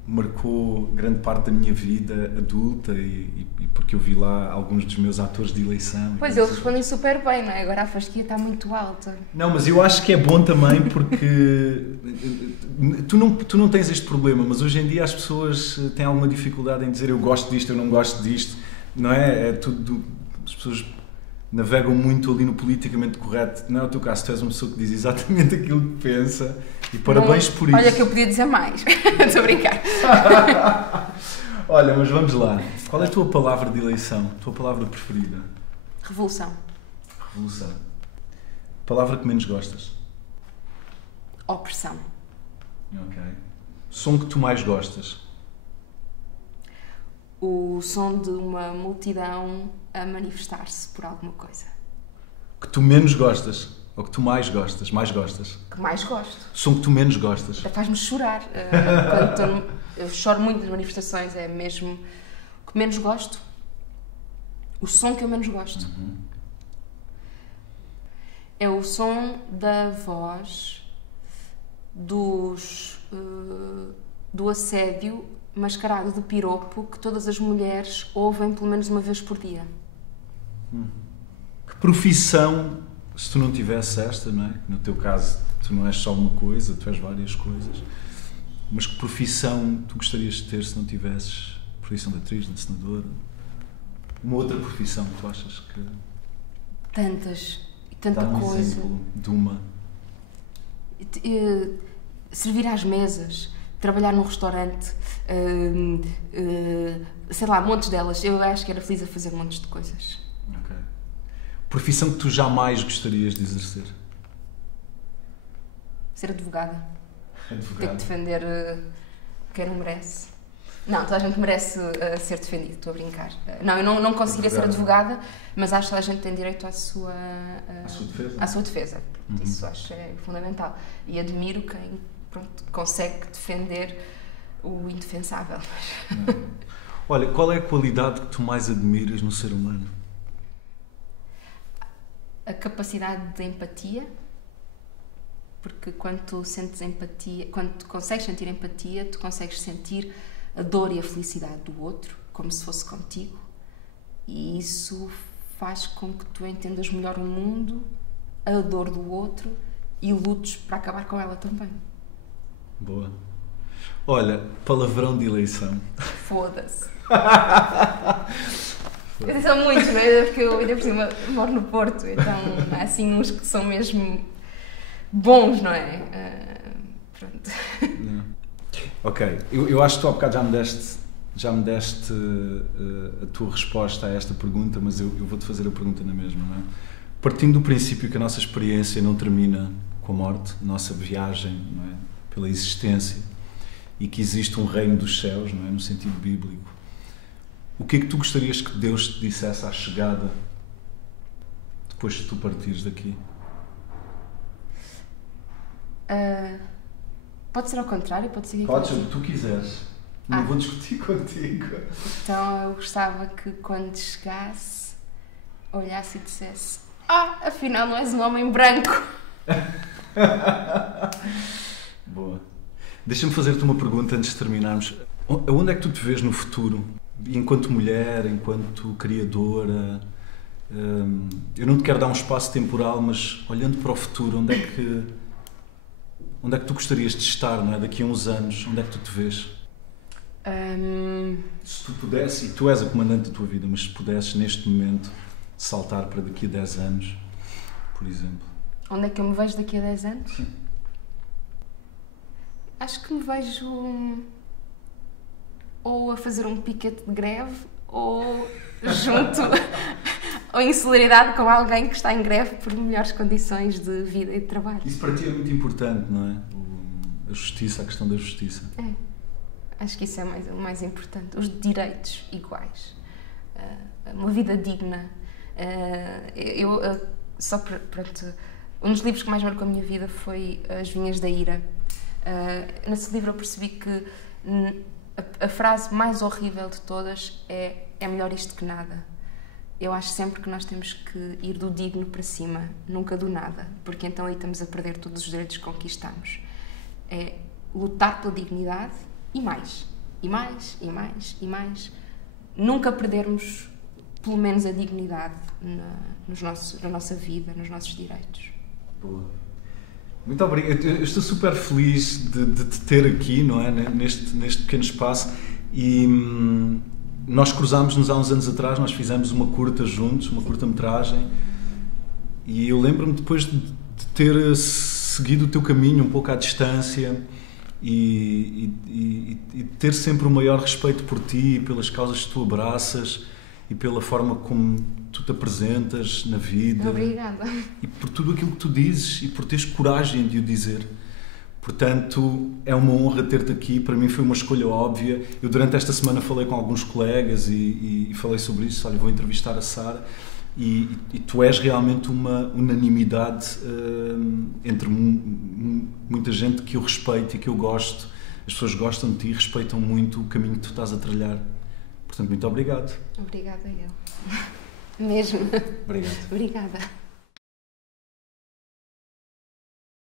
marcou grande parte da minha vida adulta e porque eu vi lá alguns dos meus atores de eleição. Pois, eles respondem super bem, não é? Agora a fasquia está muito alta. Não, mas eu acho que é bom também porque tu não tens este problema, mas hoje em dia as pessoas têm alguma dificuldade em dizer eu gosto disto, eu não gosto disto, não é? É tudo... As pessoas navegam muito ali no politicamente correto. Não é o teu caso, tu és uma pessoa que diz exatamente aquilo que pensa e parabéns por isso. Olha que eu podia dizer mais. Estou a brincar. Olha, mas vamos lá. Qual é a tua palavra de eleição? A tua palavra preferida? Revolução. Revolução. Palavra que menos gostas? Opressão. Ok. Som que tu mais gostas? O som de uma multidão a manifestar-se por alguma coisa. Que tu menos gostas? Ou que tu mais gostas? Mais gostas? Que mais gosto. Som que tu menos gostas? Até faz-me chorar. Eu choro muito nas manifestações, é mesmo o que menos gosto. O som que eu menos gosto. É o som da voz do assédio mascarado de piropo que todas as mulheres ouvem pelo menos uma vez por dia. Que profissão, se tu não tivesse esta, não é? No teu caso, tu não és só uma coisa, tu és várias coisas. Mas que profissão tu gostarias de ter se não tivesses profissão de atriz, de encenadora? Uma outra profissão que tu achas que... Tantas, e tanta Dá um coisa. exemplo de uma. Servir às mesas, trabalhar num restaurante, sei lá, montes delas. Eu acho que era feliz a fazer montes de coisas. Ok. Profissão que tu jamais gostarias de exercer? Ser advogada. Ter que Advogado. defender quem não merece. Não, toda a gente merece ser defendido, estou a brincar. Não, eu não conseguiria ser advogada, mas acho que toda a gente tem direito à sua defesa. À sua defesa. Isso acho que é fundamental. E admiro quem consegue defender o indefensável. Olha, qual é a qualidade que tu mais admiras no ser humano? A capacidade de empatia, porque quando tu sentes empatia, quando tu consegues sentir empatia, tu consegues sentir a dor e a felicidade do outro, como se fosse contigo, e isso faz com que tu entendas melhor o mundo, a dor do outro e lutes para acabar com ela também. Boa. Olha, palavrão de eleição. Foda-se. Eu são muitos, não é? Porque eu ainda por cima moro no Porto, então há assim uns que são mesmo bons, não é? Pronto. Ok, eu acho que tu há bocado já me deste a tua resposta a esta pergunta, mas eu vou-te fazer a pergunta na mesma, não é? Partindo do princípio que a nossa experiência não termina com a morte, a nossa viagem, não é? Pela existência, e que existe um reino dos céus, não é? No sentido bíblico, o que é que tu gostarias que Deus te dissesse à chegada depois de tu partires daqui? Pode ser ao contrário, pode ser... Podes o que tu quiseres. Não vou discutir contigo. Então eu gostava que quando chegasse, olhasse e dissesse: afinal não és um homem branco. Boa. Deixa-me fazer-te uma pergunta antes de terminarmos. Onde é que tu te vês no futuro? Enquanto mulher, enquanto criadora? Eu não te quero dar um espaço temporal, mas olhando para o futuro, onde é que tu gostarias de estar, não é? Daqui a uns anos, onde é que tu te vês? Se tu pudesses, e tu és a comandante da tua vida, mas se pudesses neste momento saltar para daqui a 10 anos, por exemplo. Onde é que eu me vejo daqui a 10 anos? Sim. Acho que me vejo ou a fazer um piquete de greve ou junto ou em solidariedade com alguém que está em greve por melhores condições de vida e de trabalho. Isso para ti é muito importante, não é? A justiça, a questão da justiça. É. Acho que isso é o mais importante. Os direitos iguais. Uma vida digna. Pronto, um dos livros que mais marcou a minha vida foi As Vinhas da Ira. Nesse livro eu percebi que a frase mais horrível de todas é melhor isto que nada. Eu acho sempre que nós temos que ir do digno para cima, nunca do nada, porque então aí estamos a perder todos os direitos que conquistamos. É lutar pela dignidade e mais, e mais, e mais, e mais. Nunca perdermos, pelo menos, a dignidade na nossa vida, nos nossos direitos. Boa. Muito obrigado. Eu estou super feliz de te ter aqui, não é? Neste pequeno espaço. E nós cruzámos-nos há uns anos atrás, nós fizemos uma curta juntos, uma curta-metragem, e eu lembro-me depois de ter seguido o teu caminho um pouco à distância e ter sempre o maior respeito por ti, pelas causas que tu abraças e pela forma como tu te apresentas na vida. Obrigada. E por tudo aquilo que tu dizes e por teres coragem de o dizer. Portanto, é uma honra ter-te aqui. Para mim foi uma escolha óbvia. Eu durante esta semana falei com alguns colegas e falei sobre isso. Olha, vou entrevistar a Sara. E tu és realmente uma unanimidade entre muita gente que eu respeito e que eu gosto. As pessoas gostam de ti e respeitam muito o caminho que tu estás a trilhar. Portanto, muito obrigado. Obrigada eu. Mesmo. Obrigado. Obrigada.